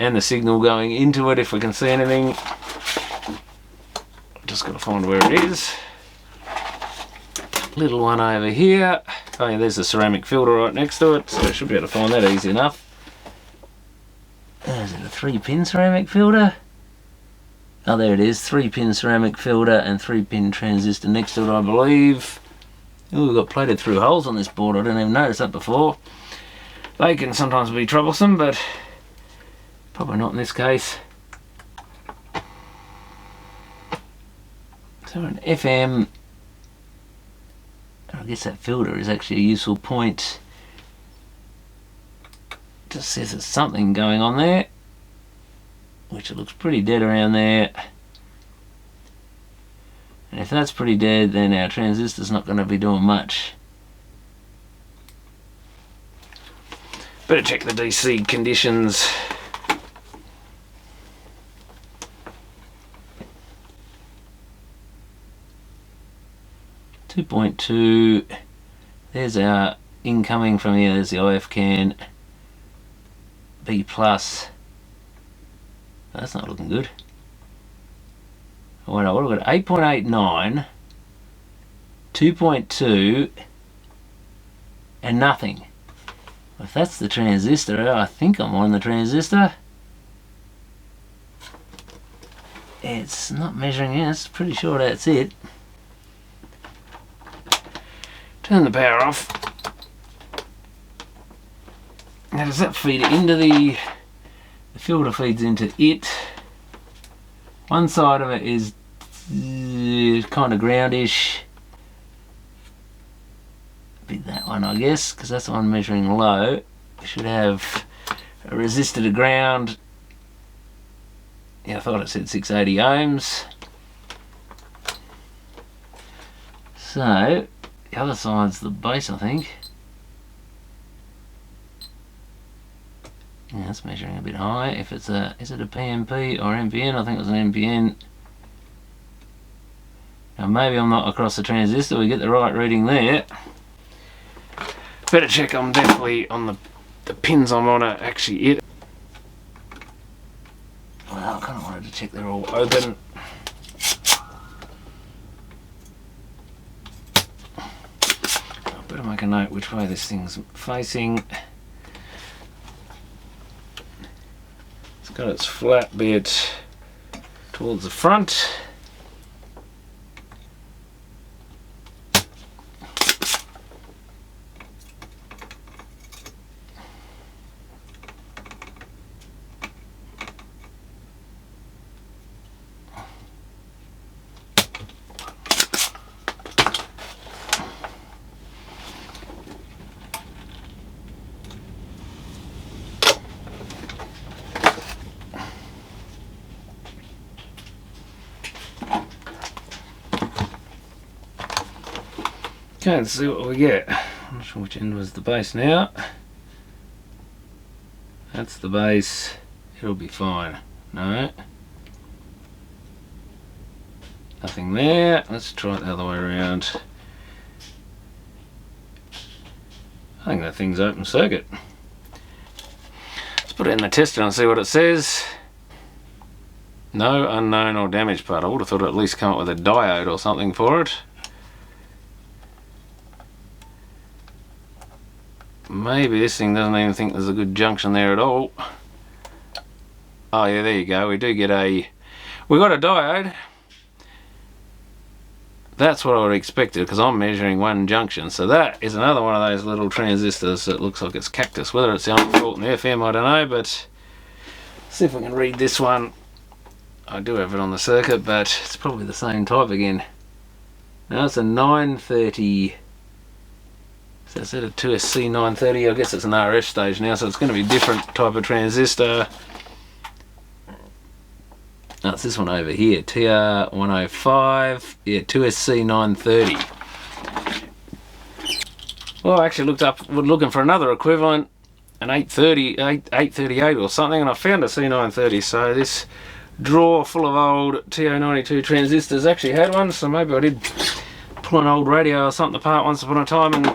And the signal going into it if we can see anything. Just got to find where it is. Little one over here. Oh yeah, there's the ceramic filter right next to it, so I should be able to find that easy enough. Is it a 3-pin ceramic filter? Oh, there it is, 3-pin ceramic filter and 3-pin transistor next to it, I believe. Oh, we've got plated through holes on this board, I didn't even notice that before. They can sometimes be troublesome, but probably not in this case. So an FM, I guess that filter is actually a useful point. Just says there's something going on there, which it looks pretty dead around there. And if that's pretty dead, then our transistor's not going to be doing much. Better check the DC conditions. .2, there's our incoming from here, there's the IF can, B+, that's not looking good. Oh, no, what have we got? 8.89, 2.2, and nothing. If that's the transistor, I think I'm on the transistor. It's not measuring in, it's pretty sure that's it. Turn the power off. Now does that feed into the filter feeds into it. One side of it is kind of groundish. Be that one I guess, because that's the one measuring low. We should have a resistor to ground. Yeah, I thought it said 680 ohms. So other side's the base, I think. Yeah, that's measuring a bit high. If it's a, is it a PMP or MPN? I think it was an MPN. Now maybe I'm not across the transistor, we get the right reading there. Better check I'm definitely on the pins I'm on are actually it. Well, I kind of wanted to check they're all open. I better make a note which way this thing's facing. It's got its flat bit towards the front. Okay, let's see what we get. I'm not sure which end was the base now. That's the base. It'll be fine. No. Nothing there. Let's try it the other way around. I think that thing's open circuit. Let's put it in the tester and see what it says. No unknown or damaged part. I would have thought I'd at least come up with a diode or something for it. Maybe this thing doesn't even think there's a good junction there at all. Oh yeah, there you go. We got a diode. That's what I would have expected because I'm measuring one junction. So that is another one of those little transistors that looks like it's cactus. Whether it's the on fault in the FM, I don't know, but see if we can read this one. I do have it on the circuit, but it's probably the same type again. Now it's a 930. So instead of 2SC930, I guess it's an RF stage now, so it's going to be a different type of transistor. Oh, it's this one over here, TR105, yeah, 2SC930. Well, I actually looking for another equivalent, an 838 or something, and I found a C930, so this drawer full of old TO92 transistors actually had one, so maybe I did pull an old radio or something apart once upon a time and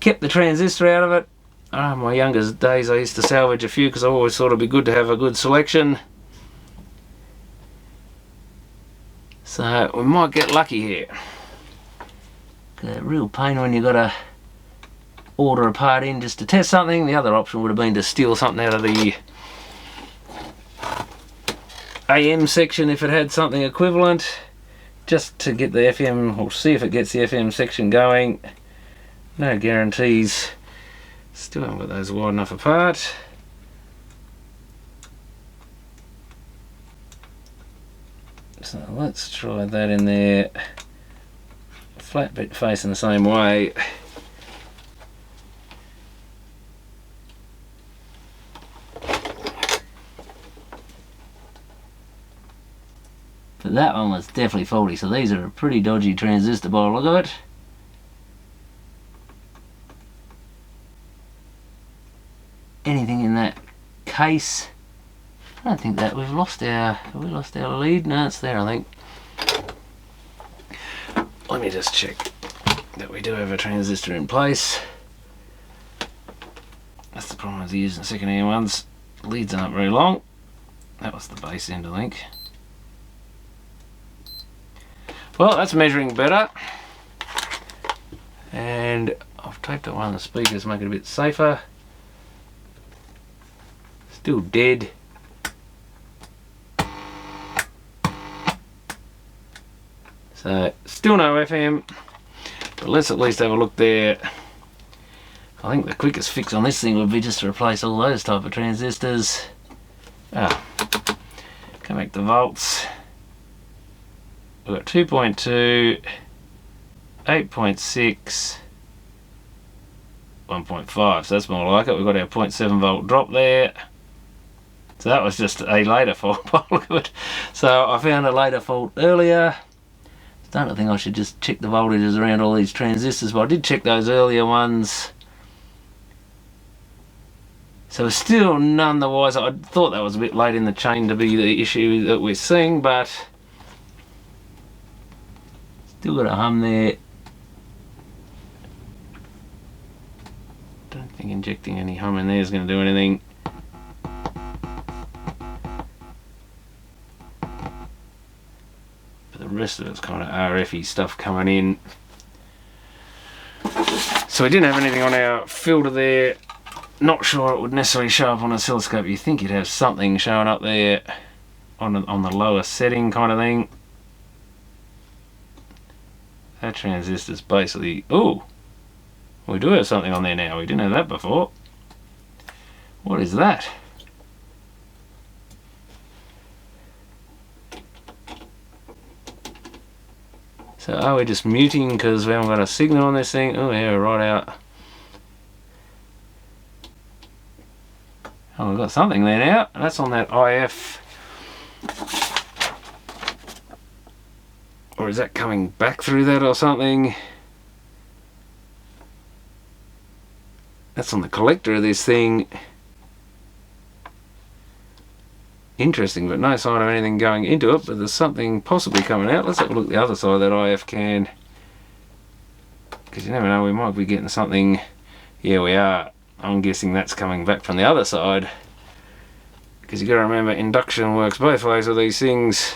kept the transistor out of it. My younger days I used to salvage a few because I always thought it'd be good to have a good selection. So we might get lucky here. A real pain when you got to order a part in just to test something. The other option would have been to steal something out of the AM section if it had something equivalent, just to get the FM, or see if it gets the FM section going. No guarantees. Still haven't got those wide enough apart. So let's try that in there. Flat bit facing the same way. But that one was definitely faulty, so these are a pretty dodgy transistor by the look of it. Anything in that case? I don't think that have we lost our lead? No, it's there, I think. Let me just check that we do have a transistor in place. That's the problem with using second-hand ones. Leads aren't very long. That was the base end, I think. Well, that's measuring better. And I've taped up one of the speakers, make it a bit safer. Still dead. So still no FM, but let's at least have a look there. I think the quickest fix on this thing would be just to replace all those type of transistors. Come back to volts. We've got 2.2, 8.6, 1.5, so that's more like it. We've got our 0.7 volt drop there. So that was just a later fault by the look of it. So I found a later fault earlier. Don't think I should just check the voltages around all these transistors, but I did check those earlier ones. So still none the wiser. I thought that was a bit late in the chain to be the issue that we're seeing, but still got a hum there. Don't think injecting any hum in there is going to do anything. But the rest of it's kind of RF-y stuff coming in. So we didn't have anything on our filter there. Not sure it would necessarily show up on an oscilloscope. You think you'd have something showing up there on the lower setting kind of thing. That transistor's basically... Oh! We do have something on there now. We didn't have that before. What is that? So are we just muting because we haven't got a signal on this thing? Oh yeah, right out. Oh, we've got something there now. That's on that IF. Or is that coming back through that or something? That's on the collector of this thing. Interesting, but no sign of anything going into it, but there's something possibly coming out. Let's have a look at the other side of that IF can. Because you never know, we might be getting something. Yeah, we are. I'm guessing that's coming back from the other side. Because you've got to remember, induction works both ways with these things.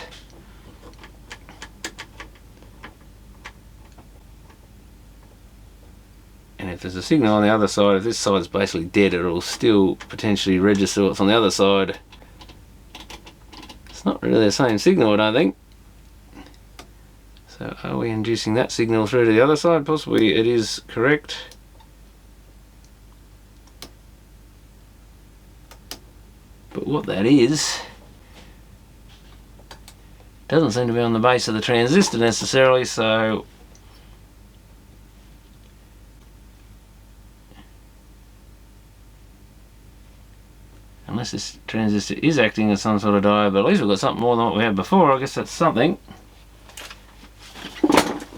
And if there's a signal on the other side, if this side's basically dead, it'll still potentially register what's on the other side. It's not really the same signal, I don't think. So are we inducing that signal through to the other side? Possibly it is correct. But what that is doesn't seem to be on the base of the transistor necessarily, so unless this transistor is acting as some sort of diode, but at least we've got something more than what we had before. I guess that's something.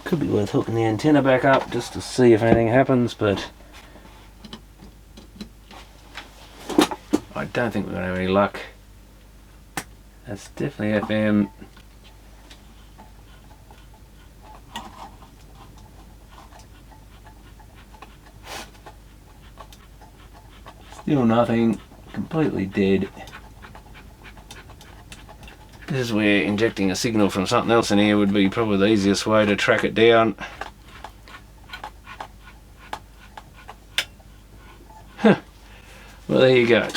Could be worth hooking the antenna back up just to see if anything happens, but I don't think we're going to have any luck. That's definitely FM. Still nothing. Completely dead. This is where injecting a signal from something else in here would be probably the easiest way to track it down. Huh. Well, there you go.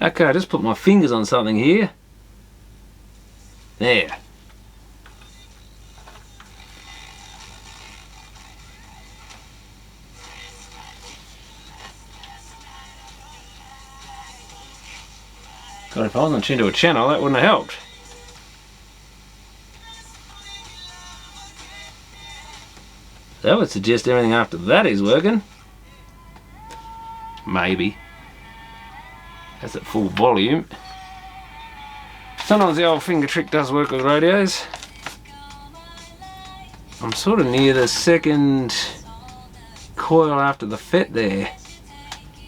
Okay, I just put my fingers on something here. There. God, if I wasn't tuned to a channel, that wouldn't have helped. That would suggest everything after that is working. Maybe. That's at full volume. Sometimes the old finger trick does work with radios. I'm sort of near the second coil after the FET there.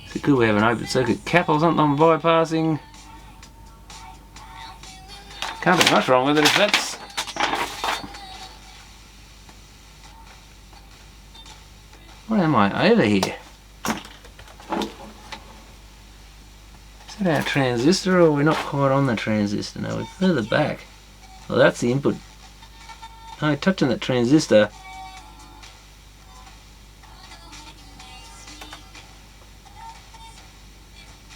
So could we have an open circuit cap or something I'm bypassing? Can't be much wrong with it if that's... What am I over here? Is that our transistor, or we're not quite on the transistor? No, we're further back. Well, that's the input. No, touching that transistor.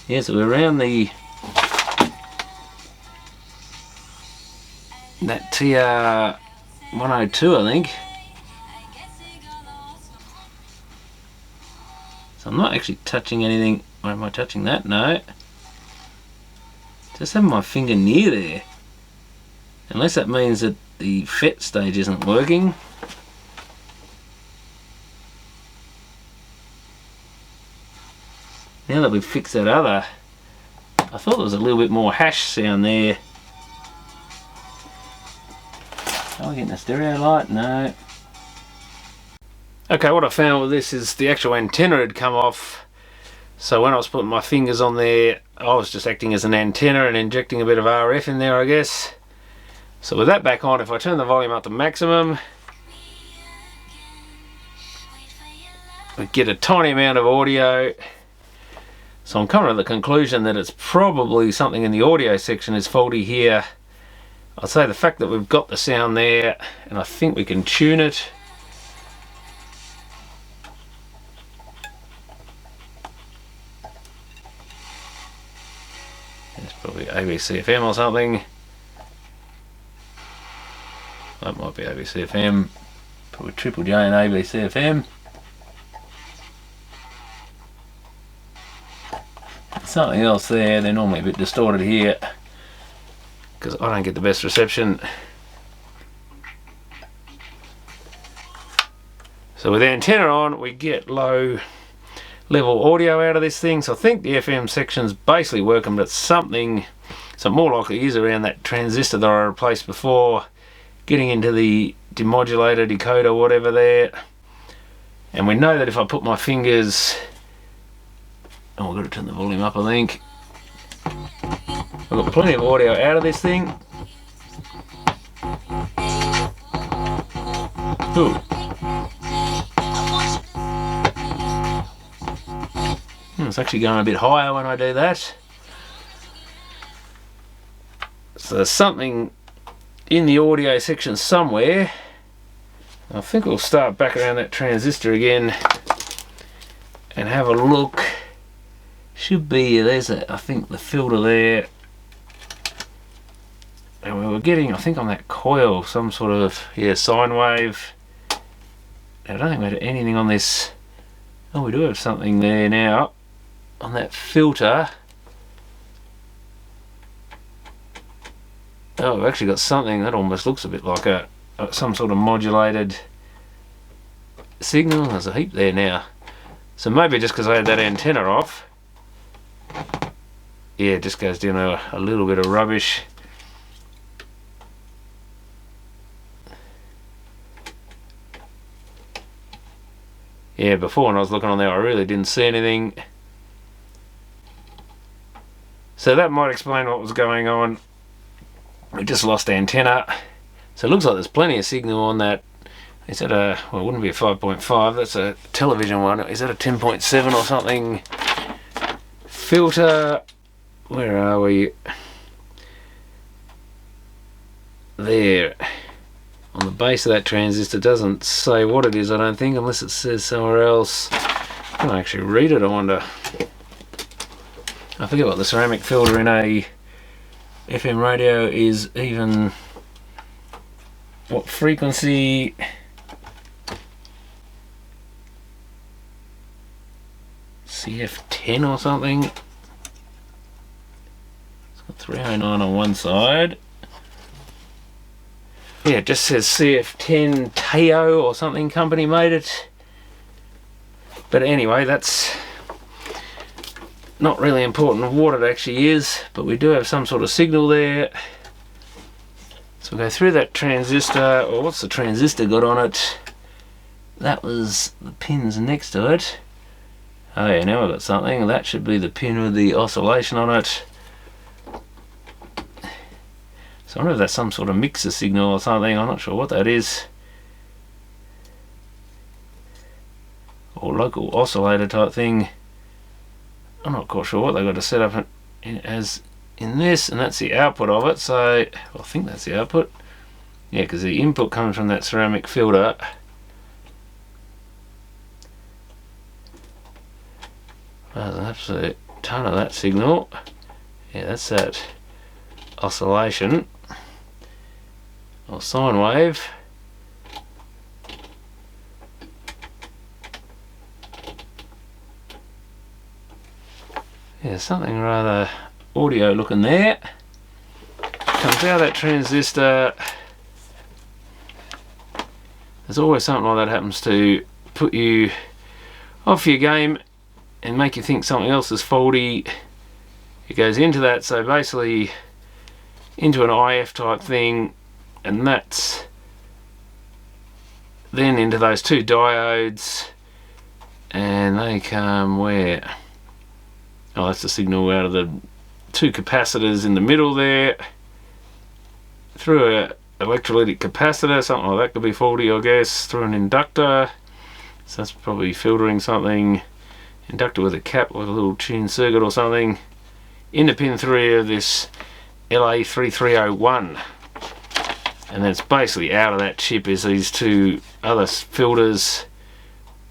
Yeah, so we're around the... that TR102, I think. So I'm not actually touching anything. Or am I touching that? No. Just having my finger near there. Unless that means that the FET stage isn't working. Now that we've fixed that other, I thought there was a little bit more hash sound there. I getting a stereo light? No. Okay, what I found with this is the actual antenna had come off. So when I was putting my fingers on there, I was just acting as an antenna and injecting a bit of RF in there, I guess. So with that back on, if I turn the volume up to maximum, we get a tiny amount of audio. So I'm coming to the conclusion that it's probably something in the audio section is faulty here. I'd say the fact that we've got the sound there, and I think we can tune it. It's probably ABC-FM or something. That might be ABC-FM. Probably Triple J and ABC-FM. Something else there. They're normally a bit distorted here because I don't get the best reception. So with the antenna on, we get low level audio out of this thing. So I think the FM section's basically working, but it's something, so more likely is around that transistor that I replaced before, getting into the demodulator, decoder, whatever there. And we know that if I put my fingers, oh, I've got to turn the volume up, I think. I've got plenty of audio out of this thing. Ooh. It's actually going a bit higher when I do that. So there's something in the audio section somewhere. I think we'll start back around that transistor again and have a look. Should be, there's a, I think the filter there. And we were getting, I think on that coil, some sort of, yeah, sine wave. I don't think we had anything on this. Oh, we do have something there now. On that filter. Oh, we've actually got something that almost looks a bit like a some sort of modulated signal. There's a heap there now. So maybe just because I had that antenna off, yeah, it just goes down a little bit of rubbish. Yeah, before when I was looking on there, I really didn't see anything. So that might explain what was going on. We just lost antenna. So it looks like there's plenty of signal on that. Is that a, well, it wouldn't be a 5.5, that's a television one. Is that a 10.7 or something? Filter, where are we? There. On the base of that transistor, doesn't say what it is, I don't think, unless it says somewhere else. I can actually read it, I wonder. I forget what the ceramic filter in a FM radio is, even what frequency. CF10 or something. It's got 309 on one side. Yeah, it just says CF10 Teo or something, company made it. But anyway, that's not really important what it actually is, but we do have some sort of signal there. So we'll go through that transistor, or what's the transistor got on it? That was the pins next to it. Oh yeah, now I've got something. That should be the pin with the oscillation on it. So I wonder if that's some sort of mixer signal or something. I'm not sure what that is. Or local oscillator type thing. I'm not quite sure what they've got to set up as in this, and that's the output of it. So I think that's the output. Yeah, because the input comes from that ceramic filter. There's an absolute ton of that signal. Yeah, that's that oscillation or sine wave. Yeah, something rather audio looking there. Comes out of that transistor. There's always something like that happens to put you off your game and make you think something else is faulty. It goes into that, so basically into an IF type thing, and that's then into those two diodes, and they come where? Oh, that's the signal out of the two capacitors in the middle there, through a electrolytic capacitor, something like that could be faulty, I guess, through an inductor, so that's probably filtering something. Inductor with a cap, like a little tuned circuit or something, into pin 3 of this LA3301, and then it's basically out of that chip is these two other filters.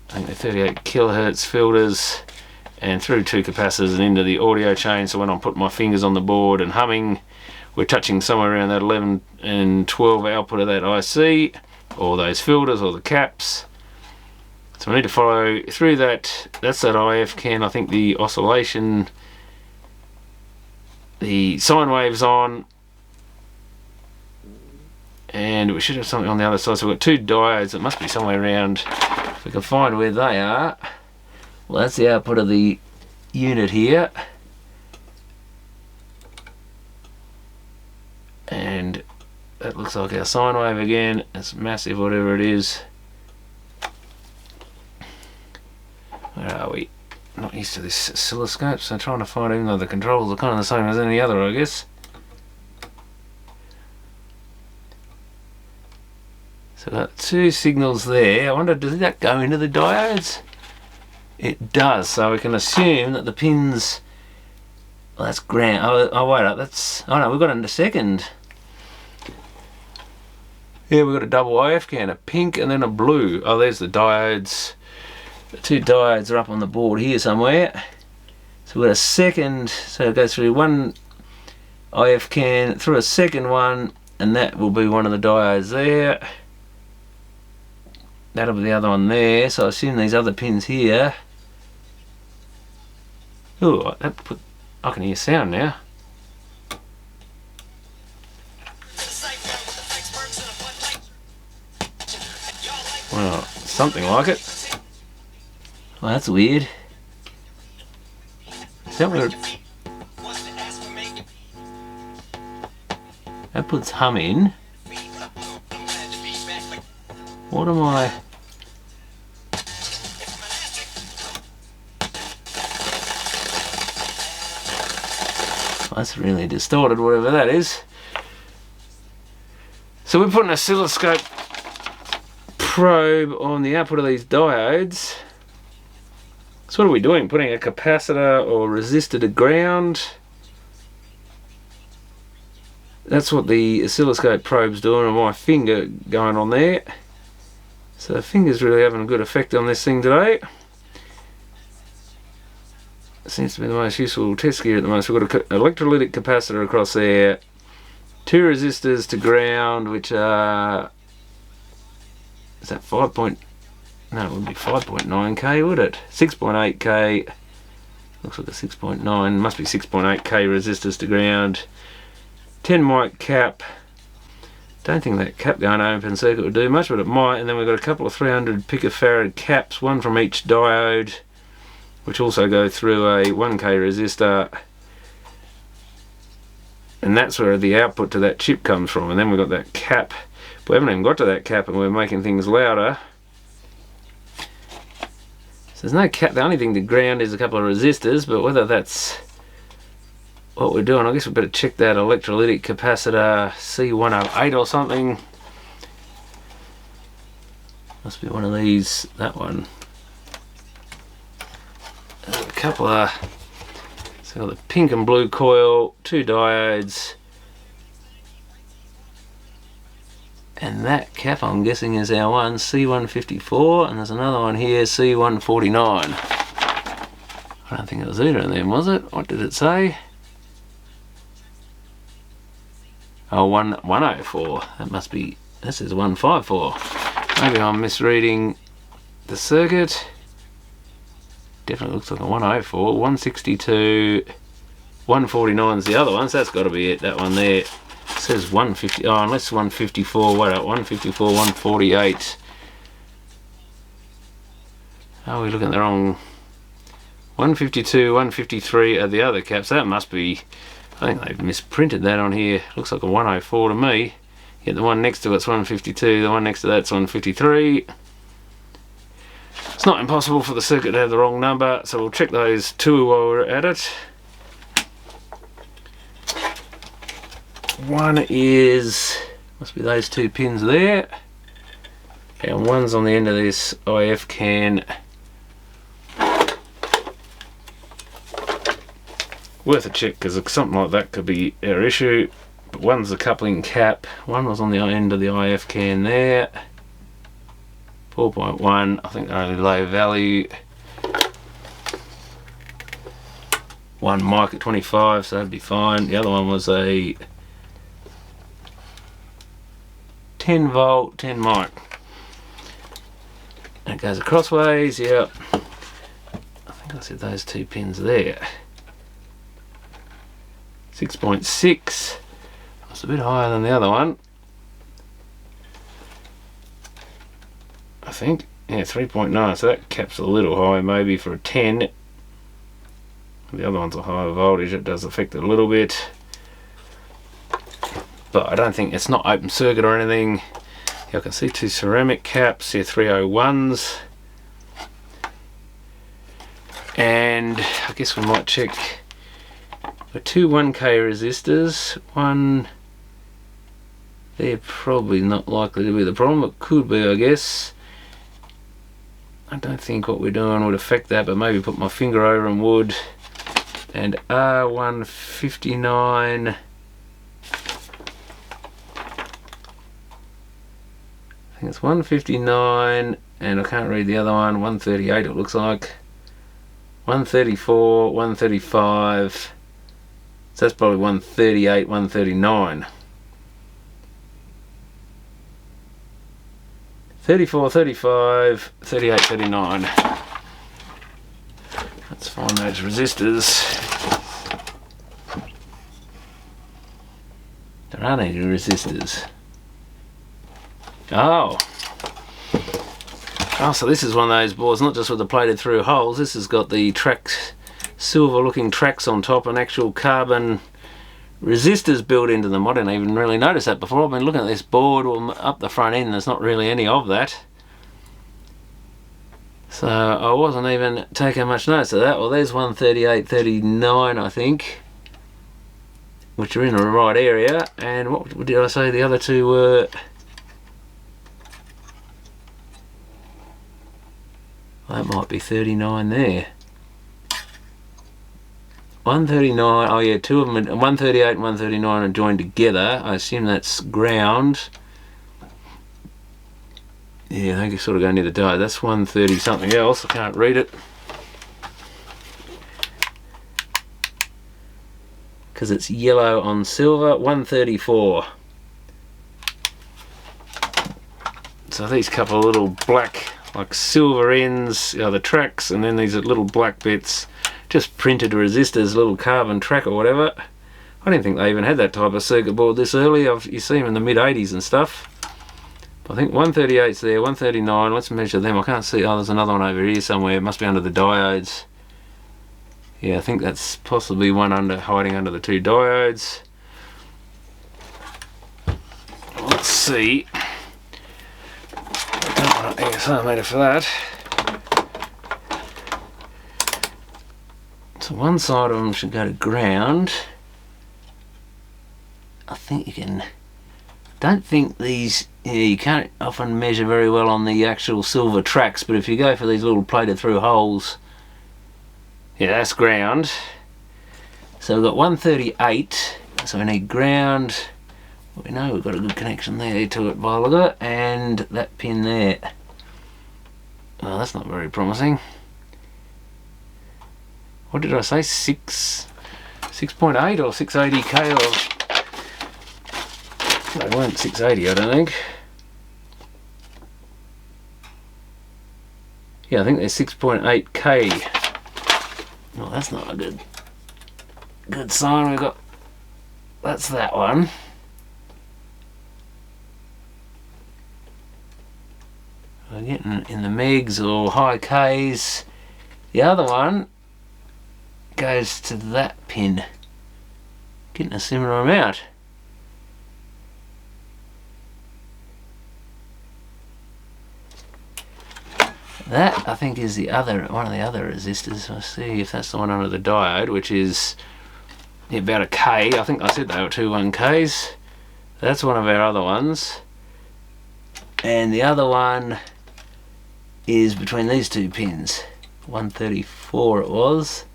I think they're 38 kilohertz filters, and through two capacitors and into the audio chain, so when I'm putting my fingers on the board and humming, we're touching somewhere around that 11 and 12 output of that IC, or those filters, or the caps. So I need to follow through that. That's that IF can. I think the oscillation, the sine wave's on, and we should have something on the other side. So we've got two diodes that must be somewhere around, if we can find where they are. Well, that's the output of the unit here, and that looks like our sine wave again. It's massive, whatever it is. Where are we? Not used to this oscilloscope, so I'm trying to find, even though the controls are kind of the same as any other, I guess. So got two signals there. I wonder, does that go into the diodes? It does, so we can assume that the pins, well, that's ground. Oh wait up, that's, oh no, we've got a second. Yeah, we've got a double IF can, a pink and then a blue. Oh, there's the diodes. The two diodes are up on the board here somewhere. So we've got a second, so it goes through one IF can, through a second one, and that will be one of the diodes there. That'll be the other one there, so I assume these other pins here. Ooh, I can hear sound now. Well, something like it. Well, that's weird. That puts hum in. What am I? That's really distorted, whatever that is. So we're putting an oscilloscope probe on the output of these diodes. So what are we doing? Putting a capacitor or resistor to ground. That's what the oscilloscope probe's doing, and my finger going on there. So the finger's really having a good effect on this thing today. It seems to be the most useful test gear at the moment. So we've got an electrolytic capacitor across there, two resistors to ground, which are, is that 5 point, no, it would be 5.9k, would it? 6.8k, looks like a 6.9, must be 6.8k resistors to ground, 10 mic cap. Don't think that cap going open circuit would do much, but it might. And then we've got a couple of 300 picofarad caps, one from each diode, which also go through a 1k resistor, and that's where the output to that chip comes from. And then we've got that cap, but we haven't even got to that cap, and we're making things louder. So there's no cap. The only thing to ground is a couple of resistors, but whether that's what we're doing, I guess we better check that electrolytic capacitor C108 or something. Must be one of these, that one. There's a couple of, so got the pink and blue coil, two diodes, and that cap I'm guessing is our one, C154, and there's another one here, C149. I don't think it was either of them, was it? What did it say? Oh, 104. That must be, this is 154. Maybe I'm misreading the circuit. Definitely looks like a 104. 162, 149 is the other one, so that's got to be it. That one there. It says 150. Oh, unless 154. Wait up, 154, 148. Oh, we're looking at the wrong. 152, 153 are the other caps. That must be, I think they've misprinted that on here. Looks like a 104 to me. Yeah, the one next to it's 152, the one next to that's 153. It's not impossible for the circuit to have the wrong number, so we'll check those two while we're at it. One is, must be those two pins there, and one's on the end of this IF can. Worth a check because something like that could be our issue. But one's the coupling cap, one was on the end of the IF can there. 4.1, I think they're only low value. One mic at 25, so that'd be fine. The other one was a 10 volt, 10 mic. And it goes acrossways, yep. I think I said those two pins there. 6.6. It's a bit higher than the other one, I think. Yeah, 3.9, so that cap's a little high maybe for a 10. The other one's a higher voltage, it does affect it a little bit, but I don't think it's not open circuit or anything. Yeah, I can see two ceramic caps, yeah, 301s, and I guess we might check the two 1K resistors. One, they're probably not likely to be the problem, it could be, I guess. I don't think what we're doing would affect that, but maybe put my finger over and would. And R159, I think it's 159, and I can't read the other one, 138 it looks like. 134, 135, so that's probably 138, 139. 34, 35, 38, 39. Let's find those resistors. There aren't any resistors. Oh, so this is one of those boards, not just with the plated through holes, this has got the tracks, silver looking tracks on top and actual carbon resistors built into them. I didn't even really notice that before. I've been looking at this board up the front end, there's not really any of that. So I wasn't even taking much notice of that. Well, there's 138, 39 I think, which are in the right area. And what did I say the other two were? That might be 39 there. 139, oh yeah, two of them, 138 and 139 are joined together. I assume that's ground. Yeah, I think it's sort of going near the diode. That's 130 something else, I can't read it. Because it's yellow on silver, 134. So these couple of little black, like silver ends, the tracks, and then these little black bits. Just printed resistors, little carbon track or whatever. I didn't think they even had that type of circuit board this early. You see them in the mid 80s and stuff. But I think 138's there, 139, let's measure them. I can't see, oh there's another one over here somewhere, it must be under the diodes. Yeah, I think that's possibly one hiding under the two diodes. Let's see. I don't want an ASR meter for that. So one side of them should go to ground. I think you can, don't think these, yeah, you can't often measure very well on the actual silver tracks, but if you go for these little plated through holes, yeah, that's ground. So we've got 138, so we need ground. We know we've got a good connection there to it by the look of it, and that pin there. Oh, that's not very promising. What did I say? 6.8 or 680K or... They weren't 680, I don't think. Yeah, I think they're 6.8K. Well, that's not a good sign. We've got... That's that one. We're getting in the megs or high Ks. The other one goes to that pin, getting a similar amount. That, I think, is the other one of the other resistors. Let's see if that's the one under the diode, which is about a K. I think I said they were 21Ks. That's one of our other ones. And the other one is between these two pins. 134 it was.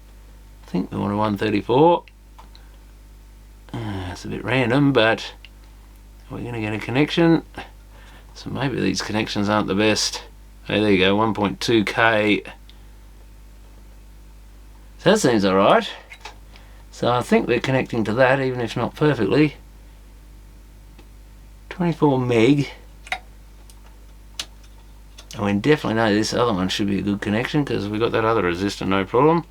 I think we wanted 134. It's a bit random, but we're going to get a connection. So maybe these connections aren't the best. Hey, there you go, 1.2K. So that seems alright. So I think we're connecting to that, even if not perfectly. 24 meg. And we definitely know this other one should be a good connection because we've got that other resistor, no problem.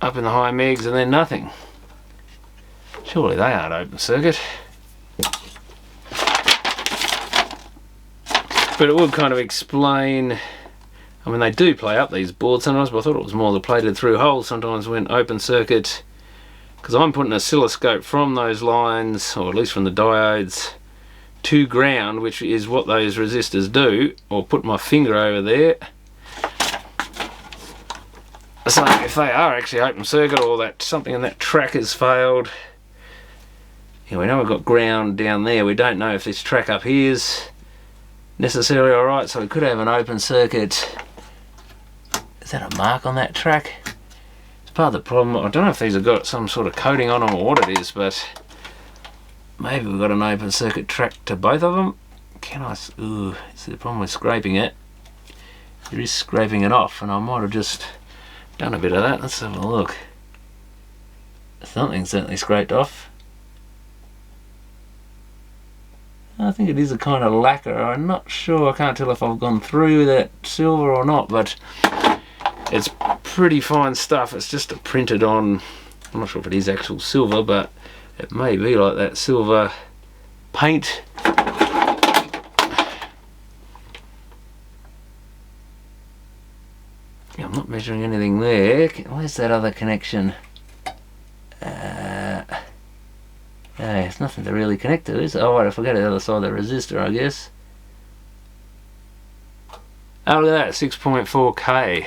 Up in the high megs and then nothing. Surely they aren't open circuit. But it would kind of explain, I mean they do play up these boards sometimes, but I thought it was more the plated through holes sometimes went open circuit, because I'm putting an oscilloscope from those lines, or at least from the diodes, to ground, which is what those resistors do, or put my finger over there. So if they are actually open circuit, or that something in that track has failed, yeah, we know we've got ground down there, we don't know if this track up here is necessarily alright, so we could have an open circuit. Is that a mark on that track? It's part of the problem. I don't know if these have got some sort of coating on them or what it is, but maybe we've got an open circuit track to both of them. Can I? Ooh, it's the problem with scraping it. There is scraping it off, and I might have just done a bit of that. Let's have a look. Something's certainly scraped off. I think it is a kind of lacquer. I'm not sure, I can't tell if I've gone through that silver or not, but it's pretty fine stuff. It's just a printed on, I'm not sure if it is actual silver, but it may be like that silver paint. Yeah, I'm not measuring anything there. Where's that other connection? There's nothing to really connect to, is there? Oh, wait, I forgot the other side of the resistor, I guess. Oh, look at that, 6.4K.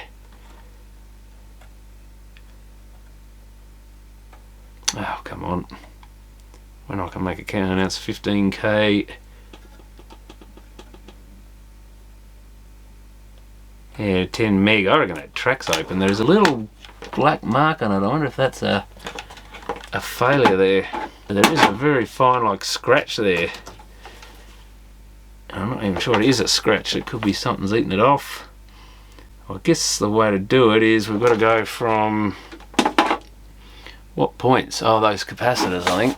Oh, come on. When I can make it count, that's 15K. Yeah, 10 meg. I reckon that track's open. There's a little black mark on it. I wonder if that's a failure there. There is a very fine like scratch there. I'm not even sure it is a scratch. It could be something's eaten it off. Well, I guess the way to do it is we've got to go from what points? Oh, those capacitors, I think.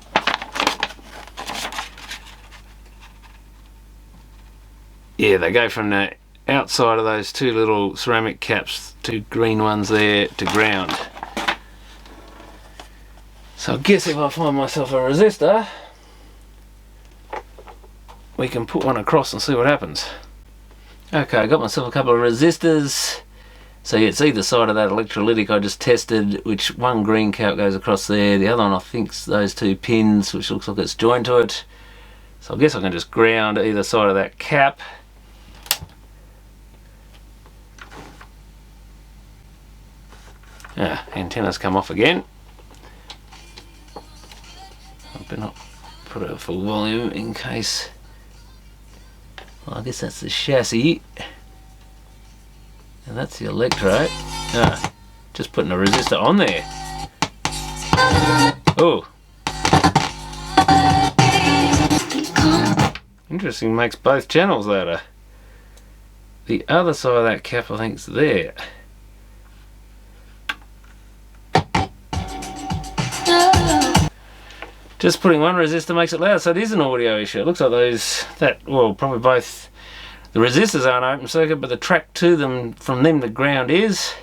Yeah, they go from the outside of those two little ceramic caps, two green ones there, to ground. So I guess if I find myself a resistor, we can put one across and see what happens. Okay, I got myself a couple of resistors. So yeah, it's either side of that electrolytic I just tested, which one green cap goes across there, the other one I think's those two pins, which looks like it's joined to it. So I guess I can just ground either side of that cap. Antenna's come off again. I better not put it at full volume in case. Well, I guess that's the chassis. And that's the electrode. Just putting a resistor on there. Oh. Interesting, makes both channels louder. The other side of that cap I think is there. Just putting one resistor makes it loud, so it is an audio issue. It looks like well, probably both the resistors aren't open circuit, but the track to them, from them to ground is.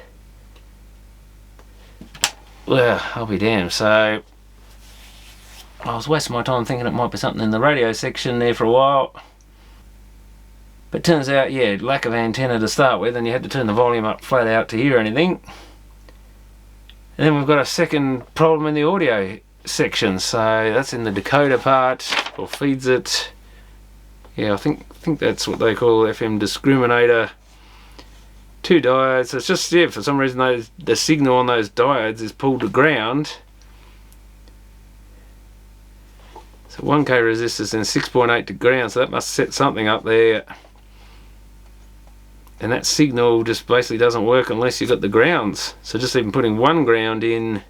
Well, I'll be damned. So I was wasting my time thinking it might be something in the radio section there for a while. But turns out, yeah, lack of antenna to start with, and you had to turn the volume up flat out to hear anything. And then we've got a second problem in the audio section, so that's in the decoder part, or feeds it. Yeah, I think that's what they call FM discriminator. 2 diodes. It's just, yeah, for some reason the signal on those diodes is pulled to ground. So 1k resistors and 6.8 to ground, so that must set something up there. And that signal just basically doesn't work unless you've got the grounds. So just even putting 1 ground in,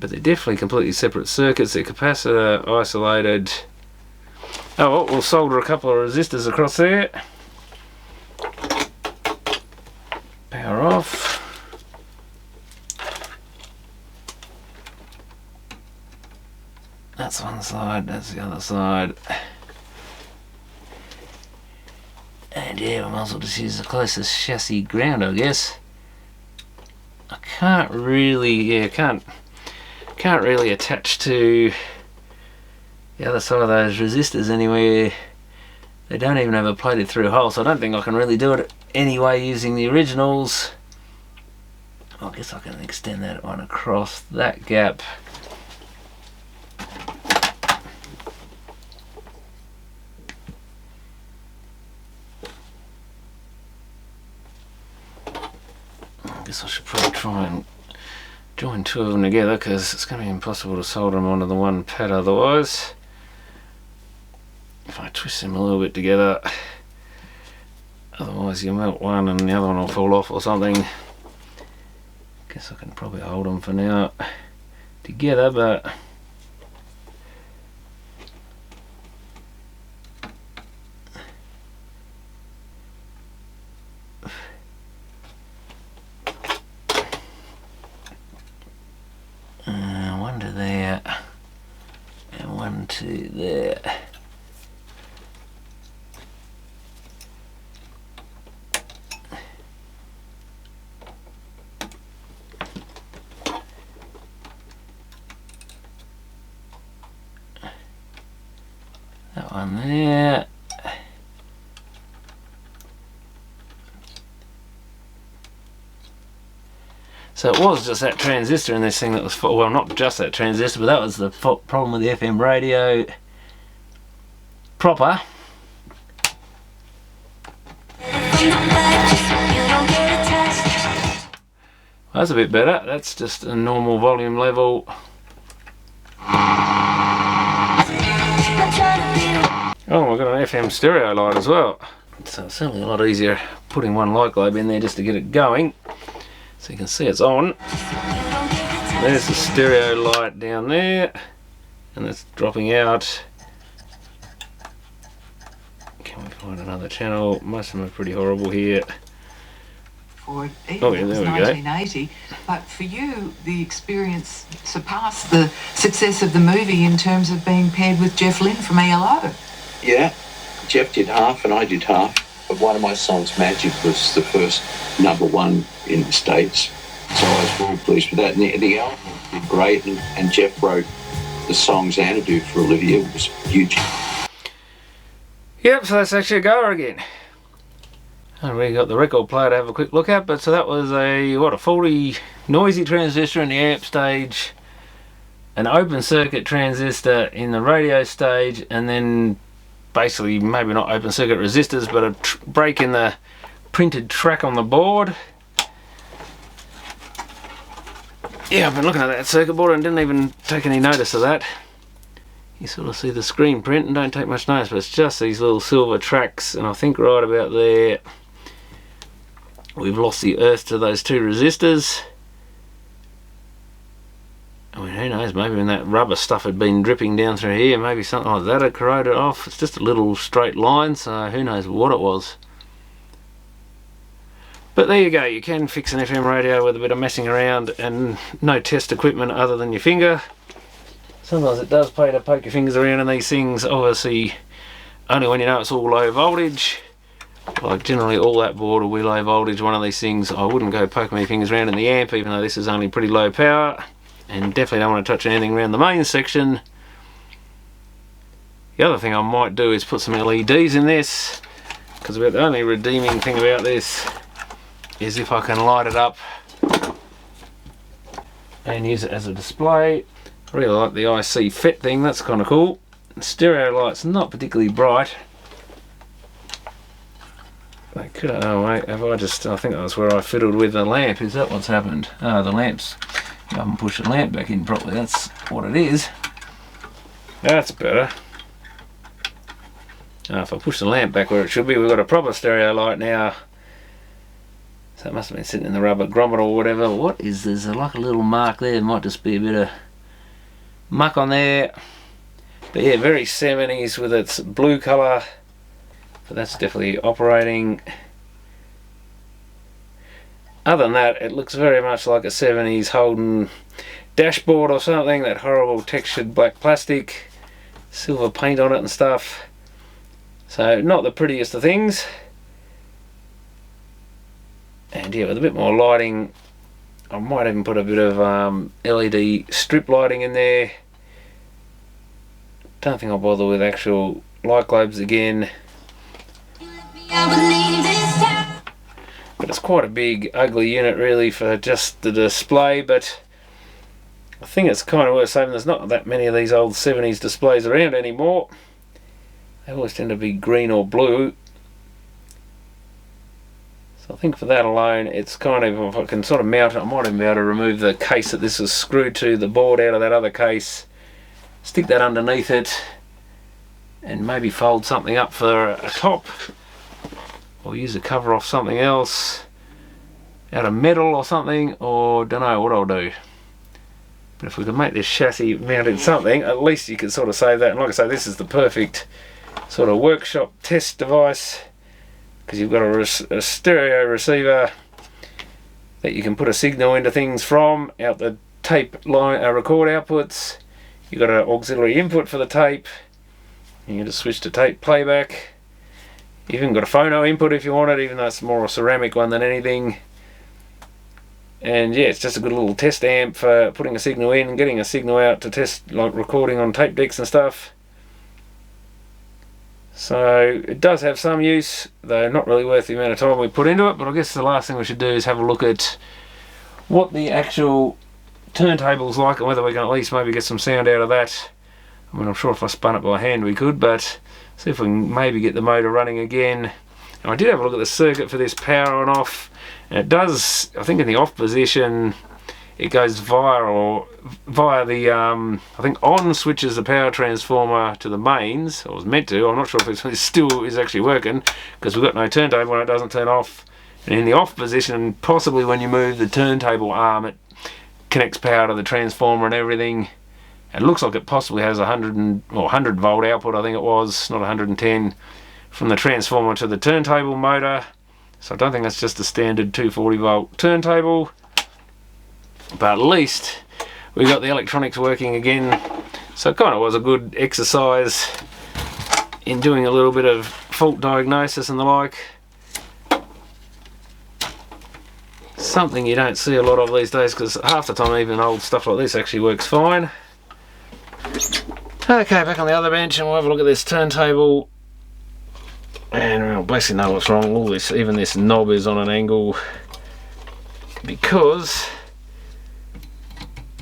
but they're definitely completely separate circuits. They're capacitor isolated. Oh well, we'll solder a couple of resistors across there. Power off. That's one side, that's the other side. And yeah, we might as well just use the closest chassis ground, I guess. I can't really, can't really attach to the other side of those resistors anywhere. They don't even have a plated through hole, so I don't think I can really do it anyway using the originals. I guess I can extend that one across that gap. I guess I should probably try and join 2 of them together, because it's going to be impossible to solder them onto the one pad otherwise. If I twist them a little bit together, otherwise you melt one and the other one will fall off or something. Guess I can probably hold them for now together, but one to there and one to there. That one there. So it was just that transistor in this thing that was, well, not just that transistor, but that was the problem with the FM radio proper. That's a bit better. That's just a normal volume level. Oh, we've got an FM stereo light as well. So it's certainly a lot easier putting one light globe in there just to get it going. So you can see it's on. There's the stereo light down there, and it's dropping out. Can we find another channel? Most of them are pretty horrible here. Oh yeah, there we go. 1980, but for you, the experience surpassed the success of the movie in terms of being paired with Jeff Lynne from ELO. Yeah, Jeff did half and I did half. But one of my songs, Magic, was the first #1 in the States. So I was very pleased with that. And the album did great, and Jeff wrote the song Xanadu for Olivia. It was huge. Yep, so that's actually a goer again. I really got the record player to have a quick look at, but so that was a 40 noisy transistor in the amp stage, an open circuit transistor in the radio stage, and then basically maybe not open circuit resistors, but a break in the printed track on the board. Yeah, I've been looking at that circuit board and didn't even take any notice of that. You sort of see the screen print and don't take much notice, but it's just these little silver tracks, and I think right about there we've lost the earth to those 2 resistors. I mean, who knows, maybe when that rubber stuff had been dripping down through here, maybe something like that had corroded off. It's just a little straight line, so who knows what it was. But there you go, you can fix an FM radio with a bit of messing around and no test equipment other than your finger. Sometimes it does pay to poke your fingers around in these things, obviously only when you know it's all low voltage. Like generally all that board will be low voltage. One of these things, I wouldn't go poking my fingers around in the amp, even though this is only pretty low power. And definitely don't want to touch anything around the main section. The other thing I might do is put some LEDs in this, because about the only redeeming thing about this is if I can light it up and use it as a display. I really like the IC FET thing, that's kind of cool. The stereo light's not particularly bright. They could, oh wait, have I just, I think that's where I fiddled with the lamp. Is that what's happened? Oh, the lamps. I haven't pushed the lamp back in properly, that's what it is. That's better. If I push the lamp back where it should be, we've got a proper stereo light now. So it must have been sitting in the rubber grommet or whatever. What is this? There's like a little mark there. It might just be a bit of muck on there. But yeah, very 70s with its blue colour. But that's definitely operating. Other than that, it looks very much like a 70s Holden dashboard or something. That horrible textured black plastic. Silver paint on it and stuff. So not the prettiest of things. And yeah, with a bit more lighting, I might even put a bit of LED strip lighting in there. Don't think I'll bother with actual light globes again. But it's quite a big, ugly unit really for just the display, but I think it's kind of worth saving. There's not that many of these old 70s displays around anymore. They always tend to be green or blue. So I think for that alone, it's kind of, if I can sort of mount it, I might even be able to remove the case that this is screwed to, the board out of that other case, stick that underneath it, and maybe fold something up for a top, or use a cover off something else, out of metal or something, or don't know what I'll do. But if we can make this chassis mounted something, at least you can sort of save that. And like I say, this is the perfect sort of workshop test device, because you've got a stereo receiver that you can put a signal into things from, out the tape line, record outputs. You've got an auxiliary input for the tape. You can just switch to tape playback. You've even got a phono input if you want it, even though it's more a ceramic one than anything. And yeah, it's just a good little test amp for putting a signal in and getting a signal out to test, like recording on tape decks and stuff. So it does have some use, though not really worth the amount of time we put into it. But I guess the last thing we should do is have a look at what the actual turntable's like, and whether we can at least maybe get some sound out of that. I mean, I'm sure if I spun it by hand we could, but see if we can maybe get the motor running again. And I did have a look at the circuit for this power on off, and it does, I think in the off position, it goes via the, I think on switches the power transformer to the mains, or was meant to. I'm not sure if it still is actually working, because we've got no turntable when it doesn't turn off. And in the off position, possibly when you move the turntable arm, it connects power to the transformer and everything. It looks like it possibly has 100 volt output, I think it was, not 110, from the transformer to the turntable motor. So I don't think that's just a standard 240 volt turntable. But at least we got the electronics working again, so it kind of was a good exercise in doing a little bit of fault diagnosis and the like. Something you don't see a lot of these days, because half the time even old stuff like this actually works fine. Okay, back on the other bench, and we'll have a look at this turntable, and we'll basically know what's wrong. All this, even this knob is on an angle, because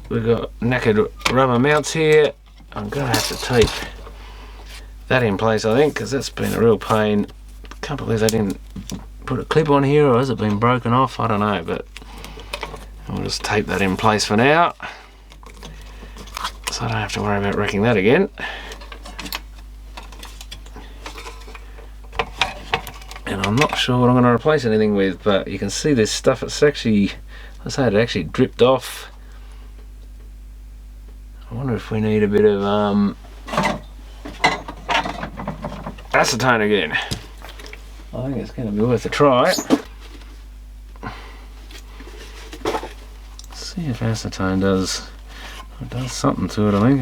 we've got knackered rubber mounts here. I'm going to have to tape that in place, I think, because that's been a real pain. Can't believe they didn't put a clip on here, or has it been broken off? I don't know, but we'll just tape that in place for now, so I don't have to worry about wrecking that again. And I'm not sure what I'm going to replace anything with, but you can see this stuff, it's actually, I say it actually dripped off. I wonder if we need a bit of acetone again. I think it's going to be worth a try. Let's see if acetone does something to it, I think.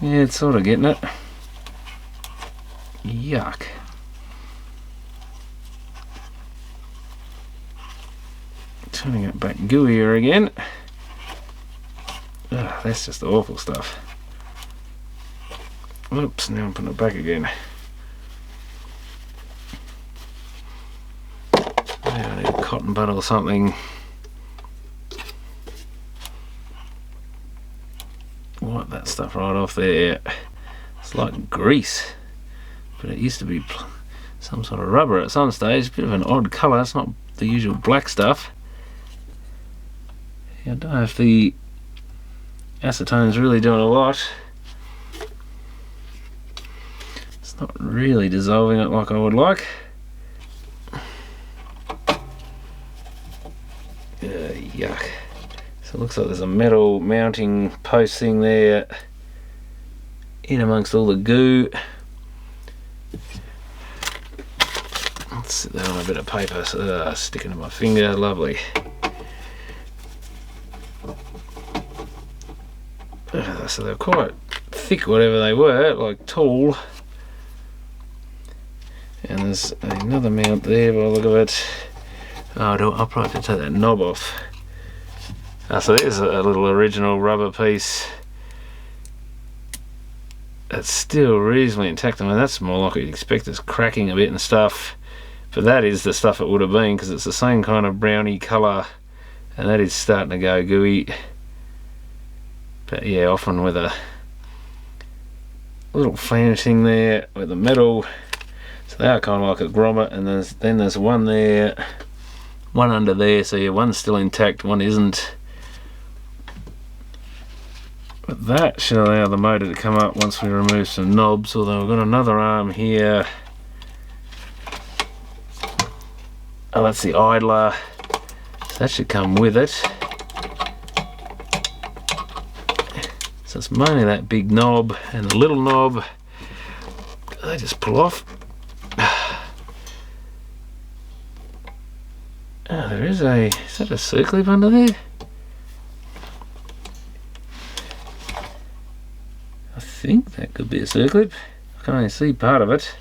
Yeah, it's sort of getting it. Yuck. Turning it back gooier again. Ugh, that's just awful stuff. Oops, now I'm putting it back again. Maybe I need a cotton bud or something. Wipe wipe that stuff right off there. It's like grease, but it used to be some sort of rubber at some stage. Bit of an odd colour, it's not the usual black stuff. I don't know if the acetone's really doing a lot. It's not really dissolving it like I would like. Yuck. So it looks like there's a metal mounting post thing there in amongst all the goo. Let's sit there on a bit of paper, sticking to my finger, lovely. So they're quite thick, whatever they were, like tall. And there's another mount there by the look of it. Oh, I'll probably have to take that knob off. So there's a little original rubber piece. It's still reasonably intact. I mean, that's more like you'd expect. It's cracking a bit and stuff. But that is the stuff it would have been, because it's the same kind of browny colour. And that is starting to go gooey. But yeah, often with a little fan thing there with the metal. So they are kind of like a grommet, and then there's one there, one under there, so yeah, one's still intact, one isn't. But that should allow the motor to come up once we remove some knobs, although we've got another arm here. Oh, that's the idler, so that should come with it. So it's mainly that big knob and the little knob. They just pull off. Oh, there is that a circlip under there? I think that could be a circlip. I can only see part of it.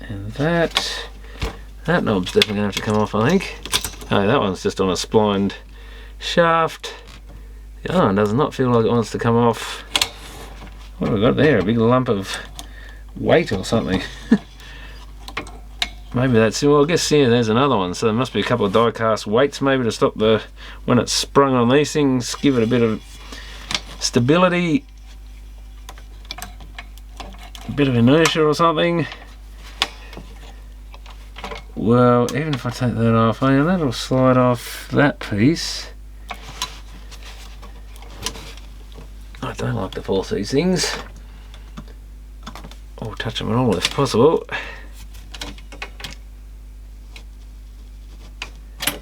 And that knob's definitely going to have to come off, I think. Oh, that one's just on a splined shaft. The other one does not feel like it wants to come off. What have we got there? A big lump of weight or something. Maybe that's, well, I guess here there's another one, so there must be a couple of die cast weights maybe to stop when it's sprung on these things, give it a bit of stability, a bit of inertia or something. Well, even if I take that off, that'll slide off that piece. I don't like to force these things, or touch them at all if possible.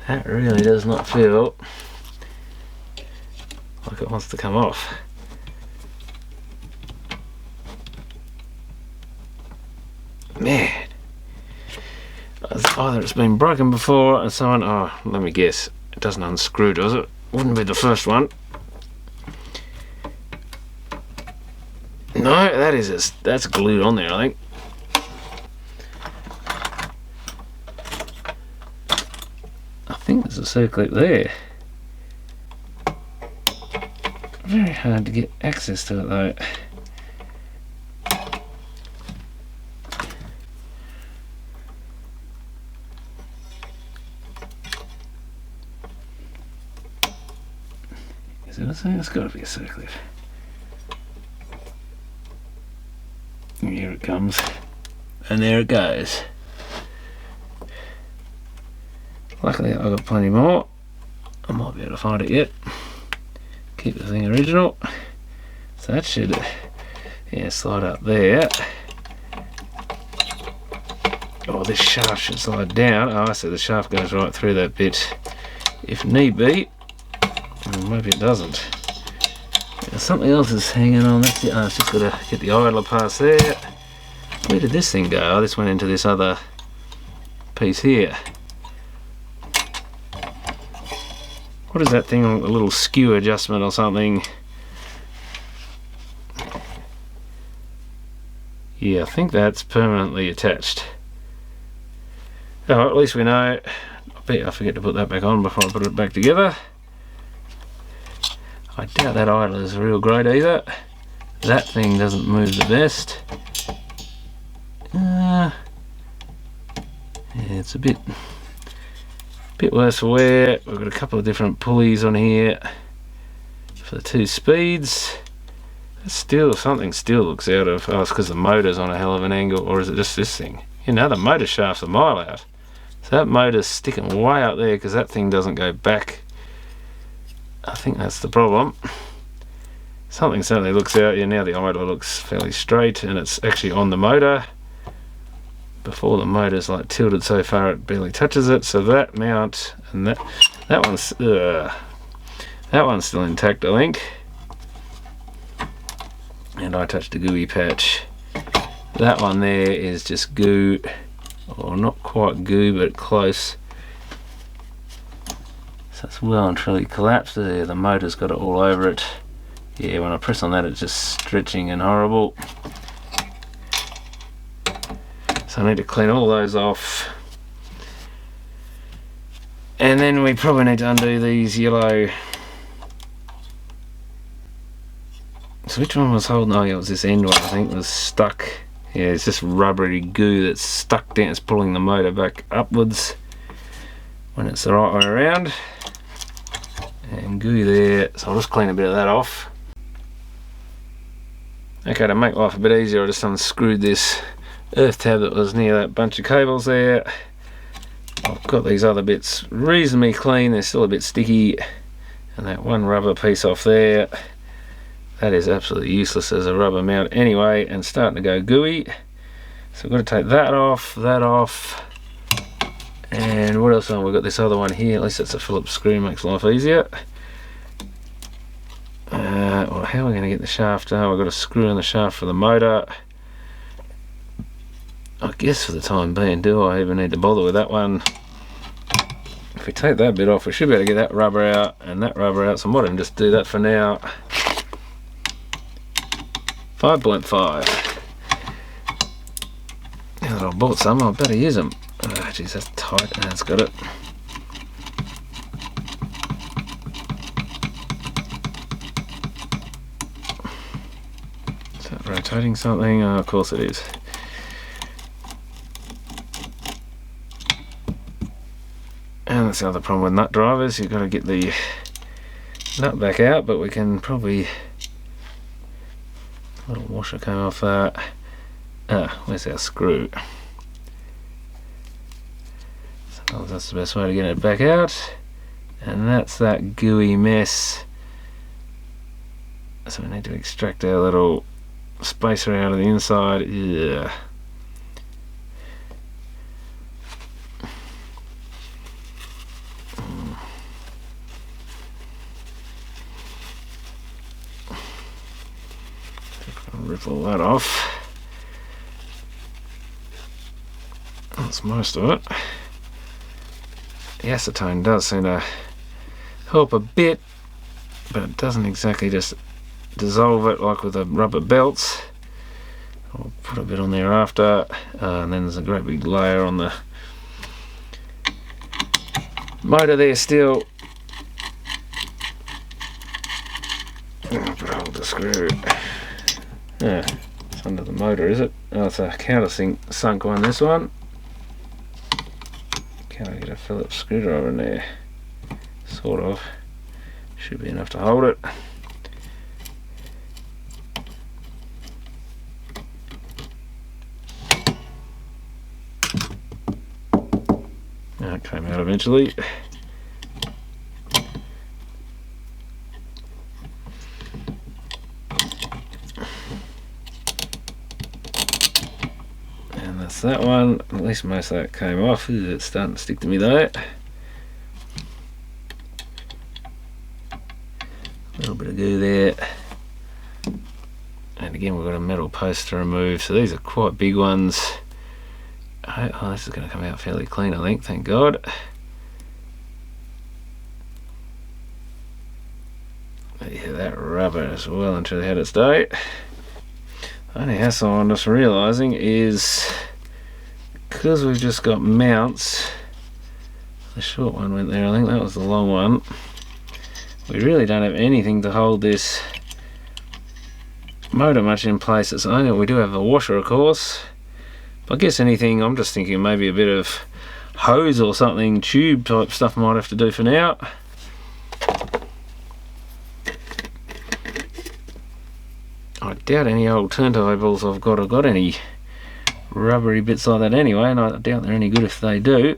That really does not feel like it wants to come off. Man, either it's been broken before and someone, oh, let me guess, it doesn't unscrew, does it? Wouldn't be the first one. No, that's glued on there, I think. I think there's a circlip there. Very hard to get access to it though. Is it a thing? It's got to be a circlip. Here it comes, and there it goes. Luckily I've got plenty more. I might be able to find it yet. Keep the thing original. So that should, yeah, slide up there. Oh, this shaft should slide down. Oh, I see, the shaft goes right through that bit. If need be, well, maybe it doesn't. Something else is hanging on. That's it. Oh, it's just got to get the idler past there. Where did this thing go? Oh, this went into this other piece here. What is that thing? A little skew adjustment or something? Yeah, I think that's permanently attached. Oh, at least we know. I bet I forget to put that back on before I put it back together. I doubt that idler is real great either. That thing doesn't move the best. Yeah, it's a bit worse for wear. We've got a couple of different pulleys on here for the 2 speeds. Still, something still looks out of, oh, it's because the motor's on a hell of an angle, or is it just this thing? You know, the motor shaft's a mile out. So that motor's sticking way up there because that thing doesn't go back. I think that's the problem. Something certainly looks out. Yeah, now the idler looks fairly straight and it's actually on the motor. Before the motor's like tilted so far it barely touches it. So that mount and that one's still intact, I think. And I touched a gooey patch. That one there is just goo, or not quite goo but close. So it's well and truly collapsed there. The motor's got it all over it. Yeah, when I press on that it's just stretching and horrible. So I need to clean all those off. And then we probably need to undo these yellow. So which one was holding? Oh yeah, it was this end one I think was stuck. Yeah, it's just rubbery goo that's stuck down. It's pulling the motor back upwards when it's the right way around. And goo there, so I'll just clean a bit of that off. Okay, to make life a bit easier I just unscrewed this earth tab that was near that bunch of cables there. I've got these other bits reasonably clean, they're still a bit sticky, and that one rubber piece off there, that is absolutely useless as a rubber mount anyway and starting to go gooey. So we've got to take that off, and what else? Oh, we've got this other one here, at least that's a Phillips screw, makes life easier. Well, how are we going to get the shaft? Oh, we've got a screw in the shaft for the motor. I guess for the time being, do I even need to bother with that one? If we take that bit off, we should be able to get that rubber out and that rubber out, so I might even just do that for now. 5.5. Now that I've bought some, I better use them. Oh jeez, that's tight. That's got it. Is that rotating something? Oh, of course it is. And that's the other problem with nut drivers, you've got to get the nut back out, but we can probably, a little washer came off that. Where's our screw? So that's the best way to get it back out, and that's that gooey mess. So we need to extract our little spacer out of the inside. Yeah. Rip all that off. That's most of it. The acetone does seem to help a bit, but it doesn't exactly just dissolve it like with the rubber belts. I'll put a bit on there after, and then there's a great big layer on the motor there still. I'll hold the screw. Yeah, it's under the motor, is it? Oh, it's a countersink sunk one, this one. Can I get a Phillips screwdriver in there? Sort of. Should be enough to hold it. It came out eventually. That one, at least most of that came off. Ooh, it's starting to stick to me though. A little bit of goo there, and again we've got a metal post to remove, so these are quite big ones. Oh, this is going to come out fairly clean, I think, thank God. But yeah, that rubber is well and truly had its day. The only hassle I'm just realising is, because we've just got mounts, the short one went there, I think that was the long one, we really don't have anything to hold this motor much in place. It's only, we do have a washer of course, but I guess anything, I'm just thinking maybe a bit of hose or something, tube type stuff I might have to do for now. I doubt any old turntables I've got any rubbery bits like that anyway, and I doubt they're any good if they do.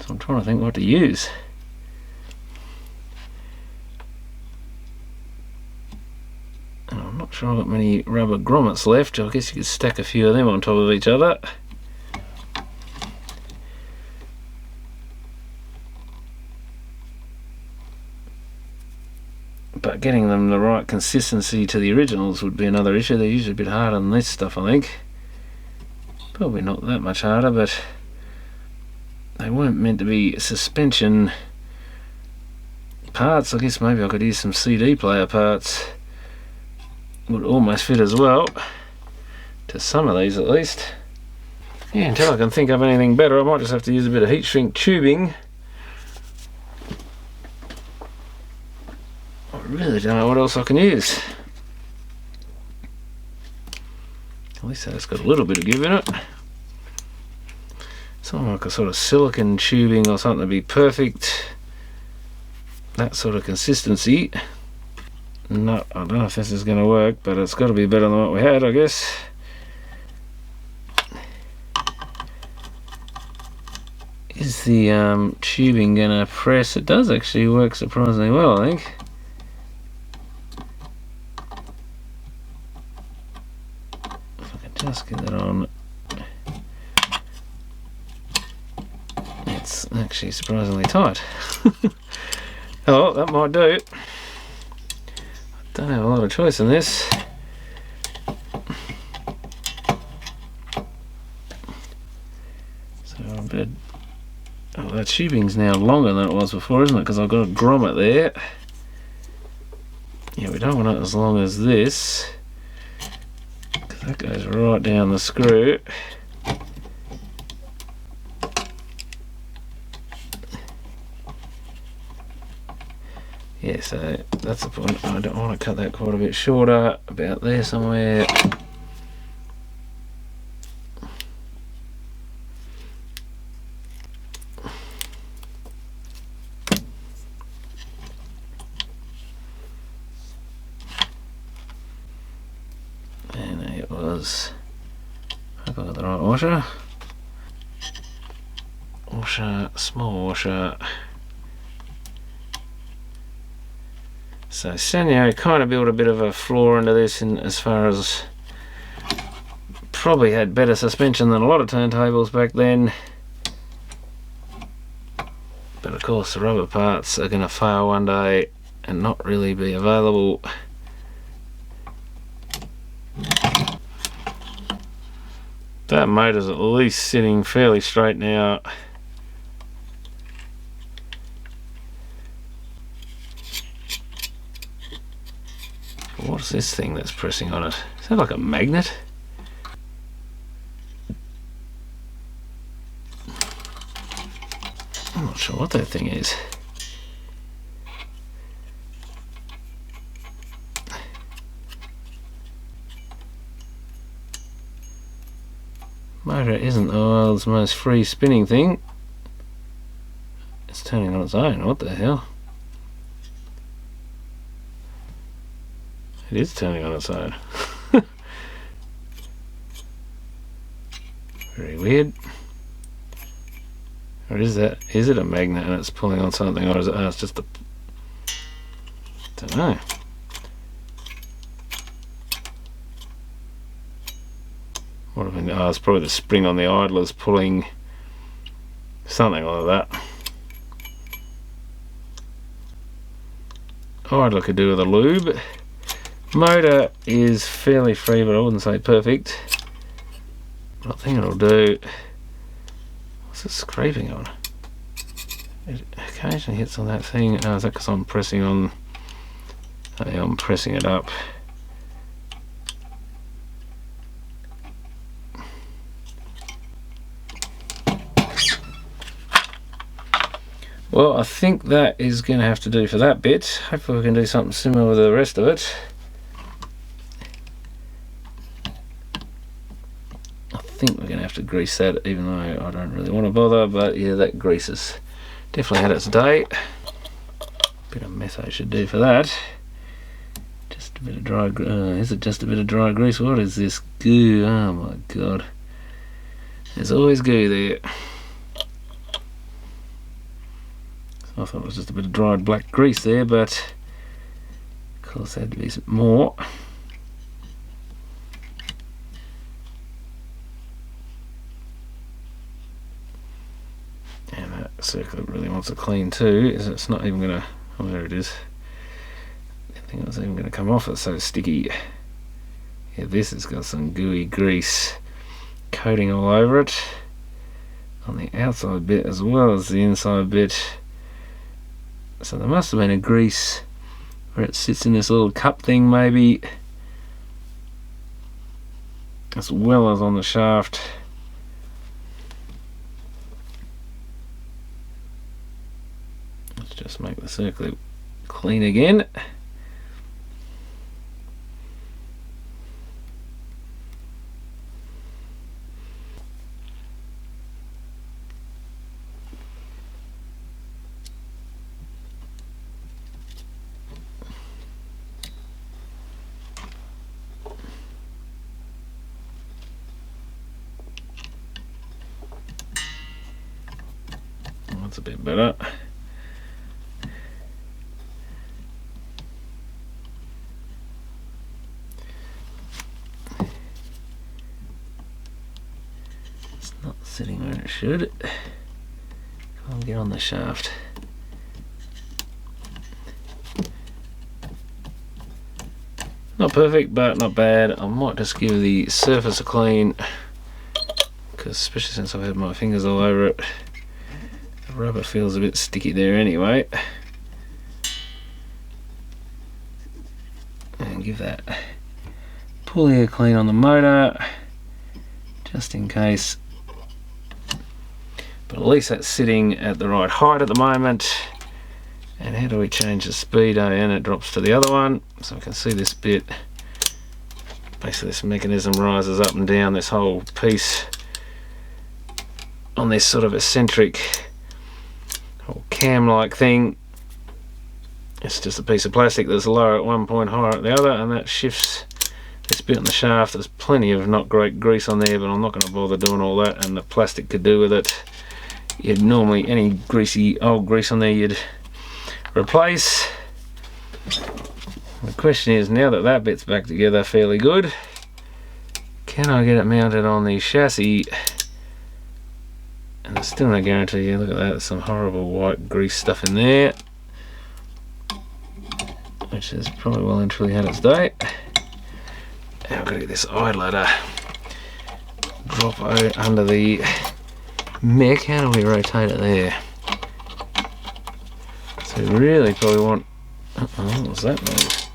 So I'm trying to think what to use. And I'm not sure I've got many rubber grommets left. I guess you could stack a few of them on top of each other. But getting them the right consistency to the originals would be another issue. They're usually a bit harder than this stuff, I think. Probably not that much harder, but they weren't meant to be suspension parts. I guess maybe I could use some CD player parts. Would almost fit as well. To some of these at least. Yeah, until I can think of anything better, I might just have to use a bit of heat shrink tubing. I really don't know what else I can use. At least that's got a little bit of give in it. Something like a sort of silicone tubing or something to be perfect. That sort of consistency. No, I don't know if this is going to work, but it's got to be better than what we had, I guess. Is the tubing going to press? It does actually work surprisingly well, I think. If I can just get that on. It's actually surprisingly tight. Oh, that might do. Don't have a lot of choice in this. So I bet. Oh, that tubing's now longer than it was before, isn't it? Because I've got a grommet there. Yeah, we don't want it as long as this, because that goes right down the screw. Yeah, so that's the point. I don't want to cut that quite a bit shorter, about there somewhere. And it was, I hope I got the right washer. Washer, small washer. So Sanyo kind of built a bit of a flaw into this in as far as probably had better suspension than a lot of turntables back then. But of course the rubber parts are going to fail one day and not really be available. That motor's at least sitting fairly straight now. What's this thing that's pressing on it? Is that like a magnet? I'm not sure what that thing is. Motor isn't the world's most free spinning thing. It's turning on its own. What the hell? It is turning on its own. Very weird. Or is that? Is it a magnet and it's pulling on something, or is it? Oh, it's just a. Don't know. What have I? Oh, it's probably the spring on the idlers pulling something like that. Idler could do with a lube. Motor is fairly free, but I wouldn't say perfect. But I think it'll do. What's it scraping on? It occasionally hits on that thing. Oh, is that because I'm pressing on? Oh, yeah, I'm pressing it up. Well, I think that is going to have to do for that bit. Hopefully we can do something similar with the rest of it. I think we're going to have to grease that, even though I don't really want to bother, but yeah, that grease has definitely had its day. Bit of mess I should do for that. Just Just a bit of dry. Is it just a bit of dry grease? What is this goo? Oh my god! There's always goo there. I thought it was just a bit of dried black grease there, but of course there had to be some more. And that circular really wants to clean too, is it's not even gonna, oh there it is. I didn't think it was even gonna come off, it's so sticky. Yeah, this has got some gooey grease coating all over it, on the outside bit as well as the inside bit. So there must have been a grease where it sits in this little cup thing maybe, as well as on the shaft. Let's just make the circular clean again. That's a bit better. It's not sitting where it should. Can't get on the shaft. Not perfect, but not bad. I might just give the surface a clean, because especially since I've had my fingers all over it, the rubber feels a bit sticky there anyway. And give that pulley a clean on the motor, just in case. But at least that's sitting at the right height at the moment. And how do we change the speed? Oh, and it drops to the other one, so we can see this bit. Basically this mechanism rises up and down this whole piece on this sort of eccentric or cam-like thing. It's just a piece of plastic that's lower at one point, higher at the other, and that shifts this bit on the shaft. There's plenty of not great grease on there, but I'm not going to bother doing all that, and the plastic could do with it. You'd normally, any greasy old grease on there you'd replace. The question is, now that that bit's back together fairly good, can I get it mounted on the chassis? And there's still no guarantee. Yeah, look at that, there's some horrible white grease stuff in there, which has probably well and truly had its day. Now I've got to get this idler to drop under the mech. How do we rotate it there? So we really probably want, what was that noise?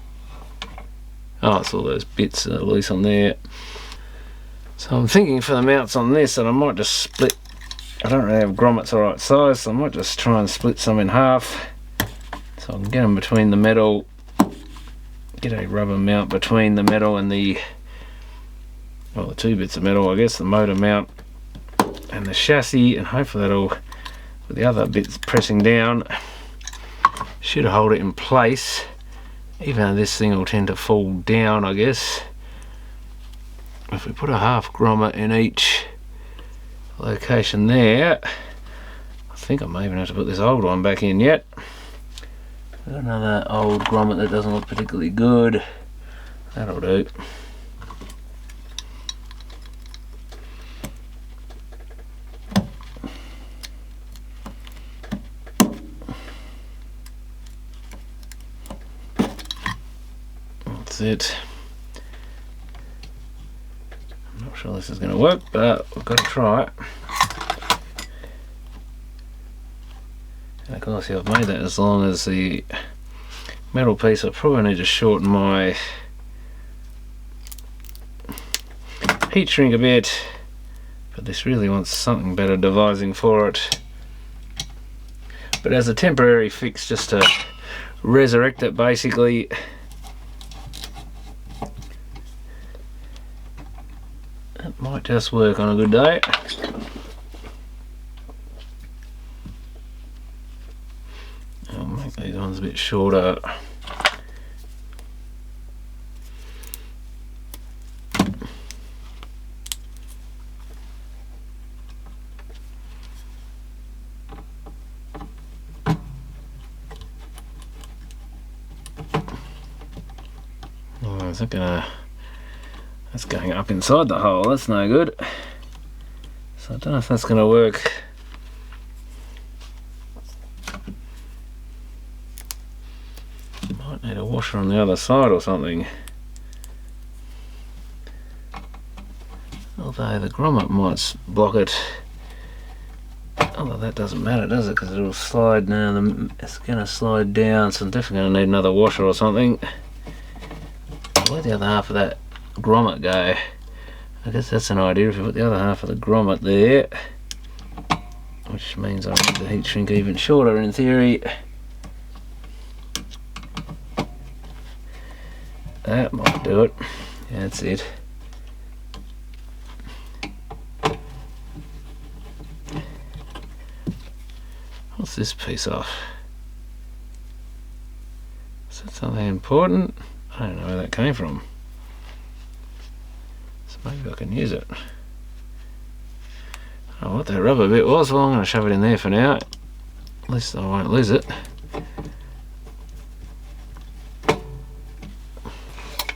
Oh, it's all those bits that are loose on there. So I'm thinking for the mounts on this that I might just split. I don't really have grommets the right size, so I might just try and split some in half, so I can get them between the metal, get a rubber mount between the metal and the, well, the two bits of metal, I guess, the motor mount and the chassis, and hopefully that'll, with the other bits pressing down, should hold it in place, even though this thing will tend to fall down, I guess. If we put a half grommet in each location there, I think I may even have to put this old one back in yet. Got another old grommet that doesn't look particularly good. That'll do. That's it. I'm not sure this is going to work, but we've got to try it. And of course, yeah, I've made that as long as the metal piece. I probably need to shorten my heat shrink a bit, but this really wants something better devising for it. But as a temporary fix, just to resurrect it basically. That might just work on a good day. I'll make these ones a bit shorter. is that gonna... That's going up inside the hole, that's no good. So I don't know if that's gonna work. Might need a washer on the other side or something. Although the grommet might block it. Although that doesn't matter, does it? Because it'll slide now. It's going to slide down, so I'm definitely going to need another washer or something. Where'd the other half of that grommet go? I guess that's an idea. If you put the other half of the grommet there, which means I need the heat shrink even shorter in theory. That might do it. Yeah, that's it. What's this piece off? Is that something important? I don't know where that came from. So maybe I can use it. Oh, what that rubber bit was, well I'm going to shove it in there for now. At least I won't lose it.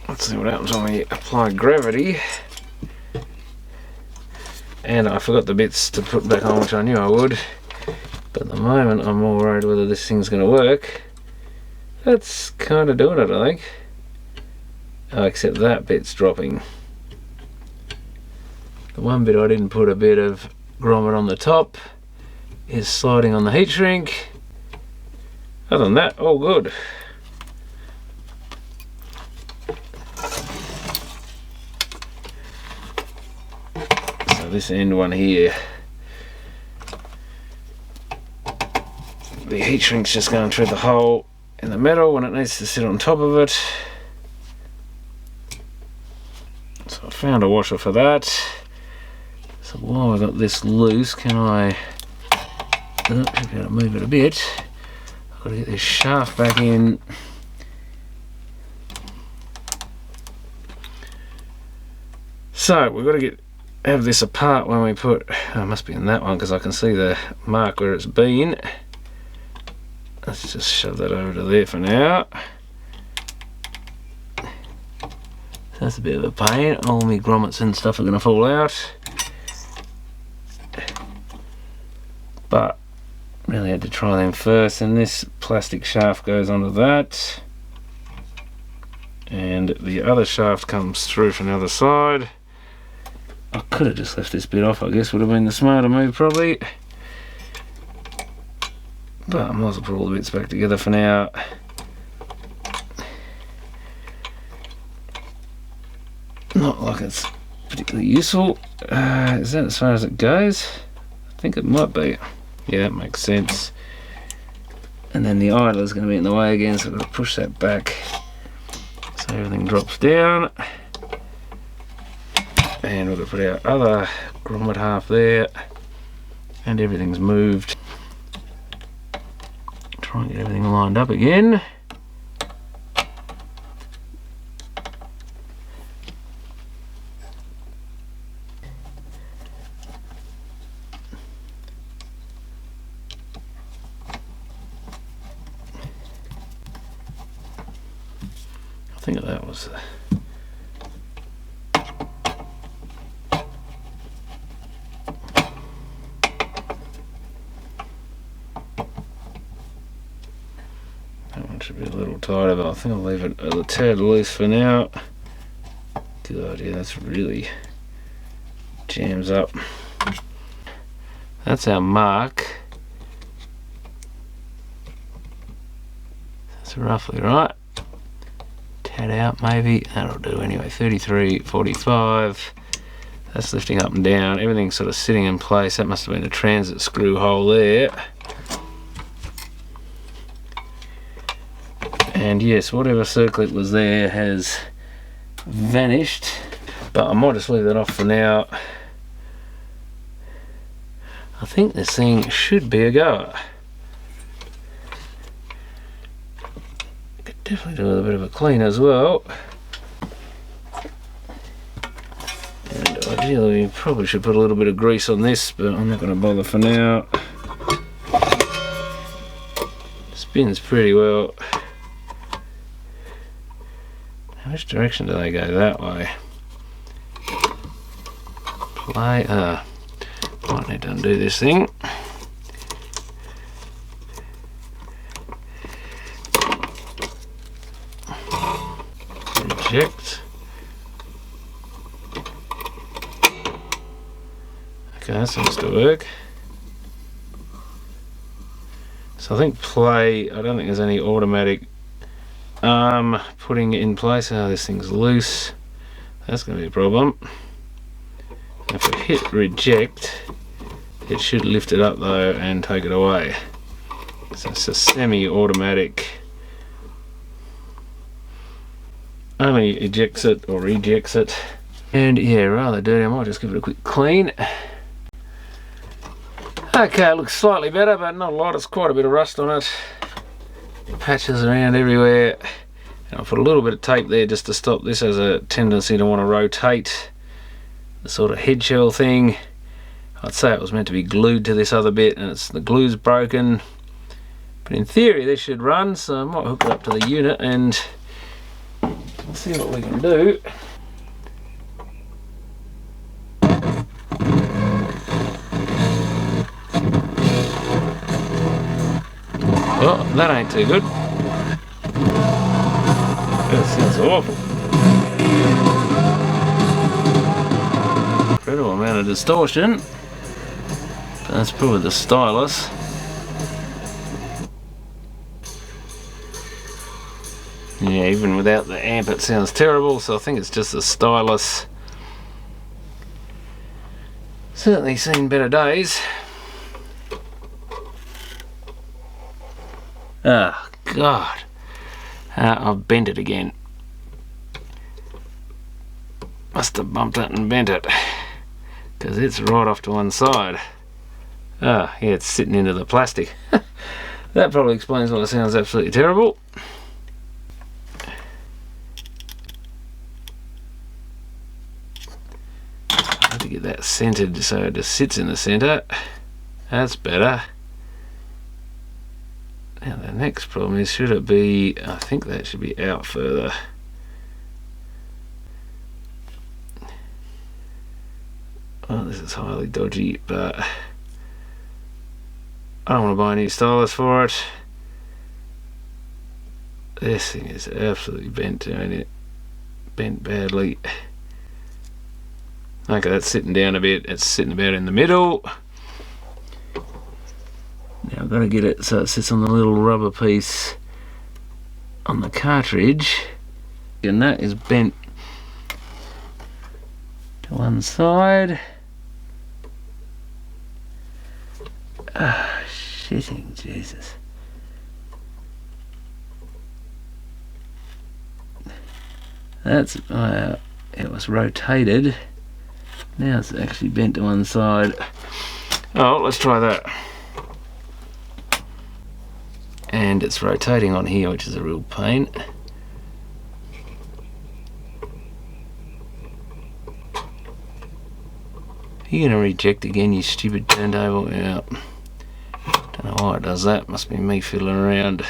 Let's see what happens when we apply gravity. And I forgot the bits to put back on, which I knew I would. But at the moment I'm more worried whether this thing's going to work. That's kind of doing it, I think. Oh, except that bit's dropping. The one bit I didn't put a bit of grommet on the top is sliding on the heat shrink. Other than that, all good. So this end one here, the heat shrink's just going through the hole in the metal when it needs to sit on top of it. So I found a washer for that. So while I've got this loose, can I should be able to move it a bit. I've got to get this shaft back in. So we've got to have this apart when we put, oh, it must be in that one because I can see the mark where it's been. Let's just shove that over to there for now. That's a bit of a pain. All my grommets and stuff are going to fall out. But really had to try them first, and this plastic shaft goes onto that. And the other shaft comes through from the other side. I could have just left this bit off, I guess would have been the smarter move probably. But I might as well put all the bits back together for now. Not like it's particularly useful. Is that as far as it goes? I think it might be. Yeah, that makes sense. And then the idler's going to be in the way again, so I've got to push that back so everything drops down. And we're going to put our other grommet half there, and everything's moved. Try and get everything lined up again. I think that was that one should be a little tighter, but I think I'll leave it a tad loose for now. Good idea, that's really jams up. That's our mark. That's roughly right. Tad out maybe, that'll do anyway. 33, 45. That's lifting up and down. Everything's sort of sitting in place. That must have been a transit screw hole there. And yes, whatever circlet was there has vanished, but I might just leave that off for now. I think this thing should be a goer. Could definitely do with a bit of a clean as well. And ideally, probably should put a little bit of grease on this, but I'm not going to bother for now. Spins pretty well. Which direction do they go? That way. Play. Might need to undo this thing. Reject. Okay, that seems to work. So I think play, I don't think there's any automatic putting it in place. Oh, this thing's loose. That's going to be a problem. If we hit reject, it should lift it up though and take it away. So it's a semi-automatic. Only ejects it or rejects it. And yeah, rather dirty. I might just give it a quick clean. Okay, it looks slightly better, but not a lot. It's quite a bit of rust on it. Patches around everywhere. And I'll put a little bit of tape there just to stop this. Has a tendency to want to rotate the sort of head shell thing. I'd say it was meant to be glued to this other bit and the glue's broken. But in theory this should run, so I might hook it up to the unit and see what we can do. Oh, that ain't too good. That sounds awful. Incredible amount of distortion. That's probably the stylus. Yeah, even without the amp it sounds terrible, so I think it's just the stylus. Certainly seen better days. Oh God, I've bent it again. Must have bumped it and bent it, because it's right off to one side. Ah, yeah, it's sitting into the plastic. That probably explains why it sounds absolutely terrible. I have to get that centered so it just sits in the center. That's better. Now the next problem is, should it be, I think that should be out further. Well, this is highly dodgy, but I don't want to buy a new stylus for it. This thing is absolutely bent, ain't it? Bent badly. Okay, that's sitting down a bit. It's sitting about in the middle. Now I've got to get it so it sits on the little rubber piece on the cartridge, and that is bent to one side. Ah, shitting Jesus. That's, it was rotated. Now it's actually bent to one side. Oh, let's try that. And it's rotating on here, which is a real pain. You're gonna reject again, you stupid turntable. Yeah. Don't know why it does that. Must be me fiddling around.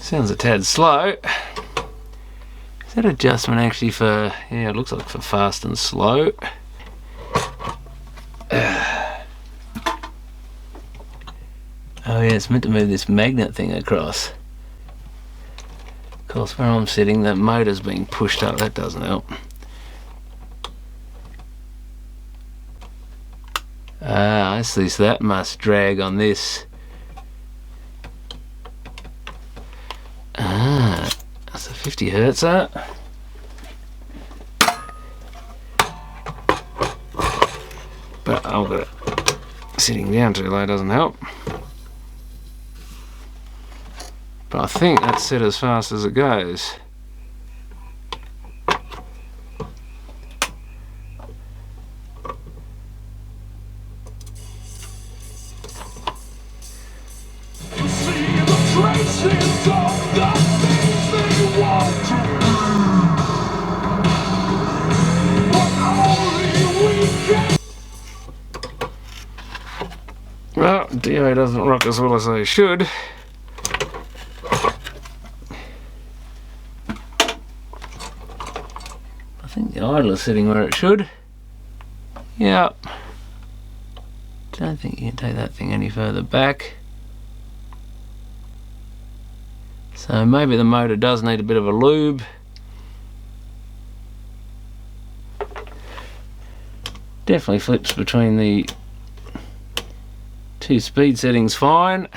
Sounds a tad slow. Is that adjustment actually for, yeah, it looks like for fast and slow. Oh yeah, it's meant to move this magnet thing across. Of course, where I'm sitting, that motor's being pushed up. That doesn't help. Ah, I see, so that must drag on this. Ah, that's a 50 hertz that. But I've got it sitting down too low, doesn't help. But I think that's set as fast as it goes. DO doesn't rock as well as they should. I think the idler's sitting where it should. Yep. Don't think you can take that thing any further back. So maybe the motor does need a bit of a lube. Definitely flips between the two speed settings fine.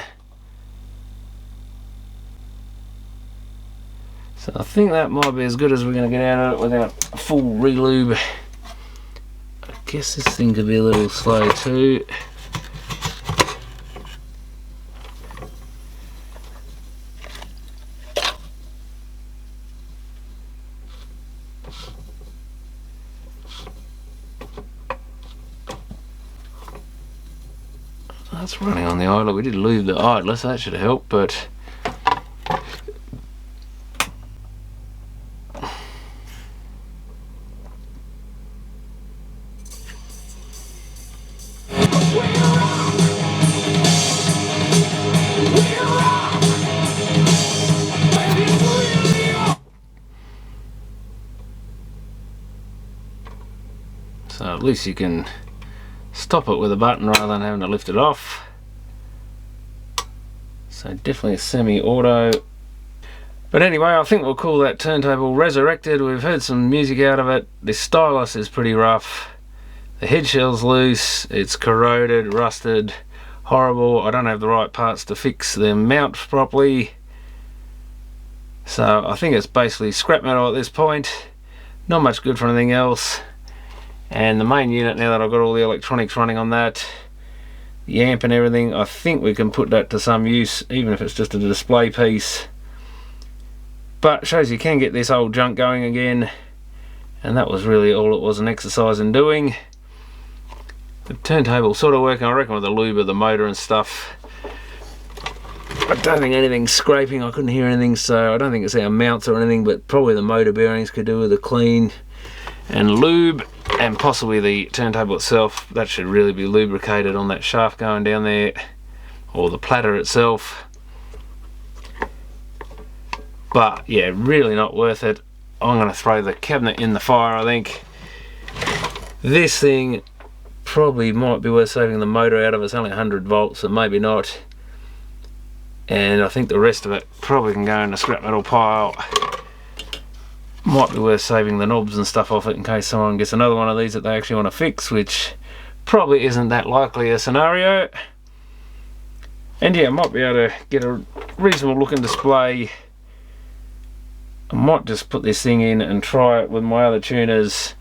So I think that might be as good as we're going to get out of it without a full re-lube. I guess this thing could be a little slow too. That's running on the idler. We did lube the idler, so that should help, but so at least you can stop it with a button rather than having to lift it off. So definitely a semi-auto. But anyway, I think we'll call that turntable resurrected. We've heard some music out of it. The stylus is pretty rough. The head shell's loose. It's corroded, rusted, horrible. I don't have the right parts to fix the mount properly. So I think it's basically scrap metal at this point. Not much good for anything else. And the main unit, now that I've got all the electronics running on that, the amp and everything, I think we can put that to some use, even if it's just a display piece. But shows you can get this old junk going again, and that was really all it was an exercise in doing. The turntable sort of working, I reckon, with the lube of the motor and stuff. I don't think anything's scraping, I couldn't hear anything, so I don't think it's our mounts or anything, but probably the motor bearings could do with a clean and lube, and possibly the turntable itself. That should really be lubricated on that shaft going down there, or the platter itself. But yeah, really not worth it. I'm going to throw the cabinet in the fire, I think. This thing probably might be worth saving the motor out of. It's only 100 volts, so maybe not. And I think the rest of it probably can go in the scrap metal pile. Might be worth saving the knobs and stuff off it in case someone gets another one of these that they actually want to fix, which probably isn't that likely a scenario. And yeah, I might be able to get a reasonable looking display. I might just put this thing in and try it with my other tuners,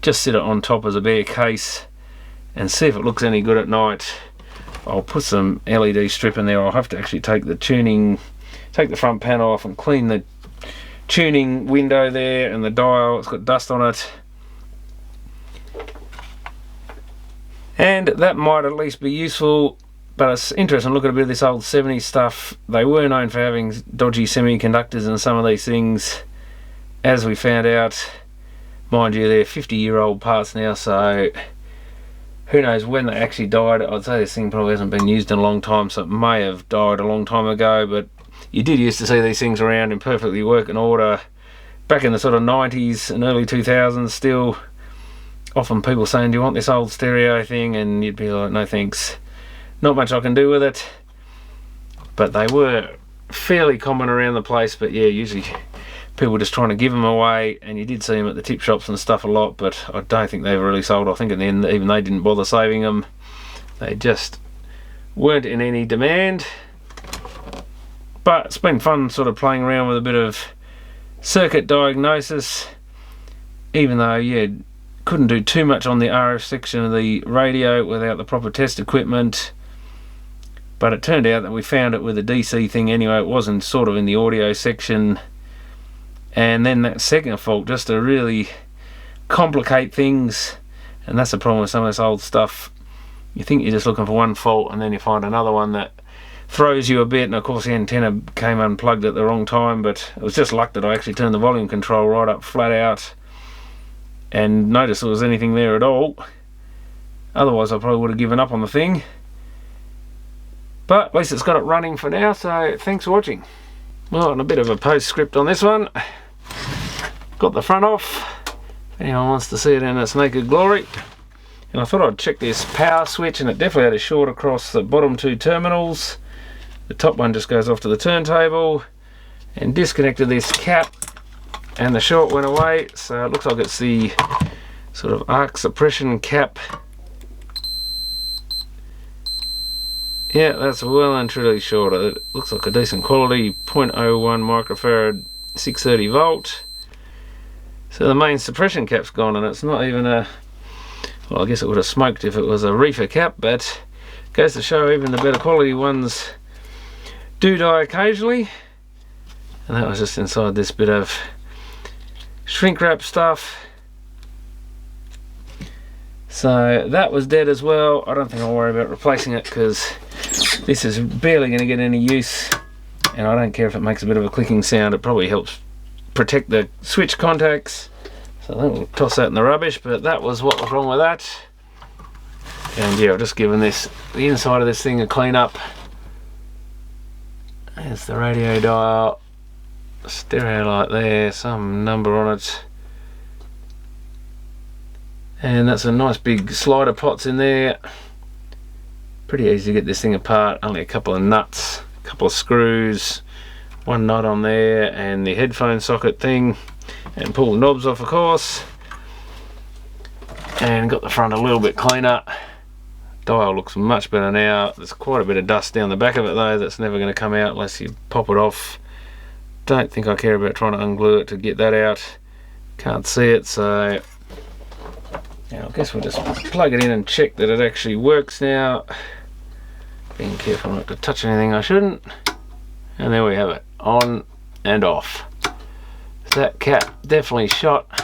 just sit it on top as a bare case and see if it looks any good at night. I'll put some LED strip in there. I'll have to actually take the front panel off and clean the tuning window there and the dial. It's got dust on it, and that might at least be useful. But it's interesting looking at a bit of this old 70s stuff. They were known for having dodgy semiconductors in some of these things, as we found out. Mind you, they're 50-year-old parts now, so who knows when they actually died. I'd say this thing probably hasn't been used in a long time, so it may have died a long time ago, but you did used to see these things around in perfectly working order back in the sort of 90s and early 2000s still. Often people saying, do you want this old stereo thing? And you'd be like, no thanks. Not much I can do with it. But they were fairly common around the place, but yeah, usually people were just trying to give them away, and you did see them at the tip shops and stuff a lot, but I don't think they were really sold. I think in the end even they didn't bother saving them. They just weren't in any demand. But it's been fun sort of playing around with a bit of circuit diagnosis, even though, yeah, couldn't do too much on the RF section of the radio without the proper test equipment. But it turned out that we found it with the DC thing anyway. It wasn't sort of in the audio section. And then that second fault just to really complicate things, and that's the problem with some of this old stuff. You think you're just looking for one fault, and then you find another one that throws you a bit. And of course the antenna came unplugged at the wrong time, but it was just luck that I actually turned the volume control right up flat out and noticed there was anything there at all. Otherwise I probably would have given up on the thing. But at least it's got it running for now, so thanks for watching. Well, and a bit of a postscript on this one. Got the front off, if anyone wants to see it in its naked glory. And I thought I'd check this power switch, and it definitely had a short across the bottom 2 terminals. The top one just goes off to the turntable, and disconnected this cap, and the short went away. So it looks like it's the sort of arc suppression cap. Yeah, that's well and truly short. It looks like a decent quality 0.01 microfarad 630 volt. So the main suppression cap's gone, and it's not even a, well, I guess it would have smoked if it was a reefer cap, but it goes to show even the better quality ones do die occasionally. And that was just inside this bit of shrink wrap stuff. So that was dead as well. I don't think I'll worry about replacing it, because this is barely going to get any use, and I don't care if it makes a bit of a clicking sound. It probably helps protect the switch contacts, so I think we'll toss that in the rubbish. But that was what was wrong with that. And yeah, I've just given the inside of this thing a clean up. There's the radio dial, stereo light there, some number on it, and that's a nice big slider pots in there. Pretty easy to get this thing apart, only a couple of nuts, a couple of screws, one nut on there, and the headphone socket thing, and pull the knobs off, of course. And got the front a little bit cleaner. Dial looks much better now. There's quite a bit of dust down the back of it though, that's never going to come out unless you pop it off. Don't think I care about trying to unglue it to get that out. Can't see it, so yeah, I guess we'll just plug it in and check that it actually works now. Being careful not to touch anything I shouldn't. And there we have it, on and off. So that cap definitely shot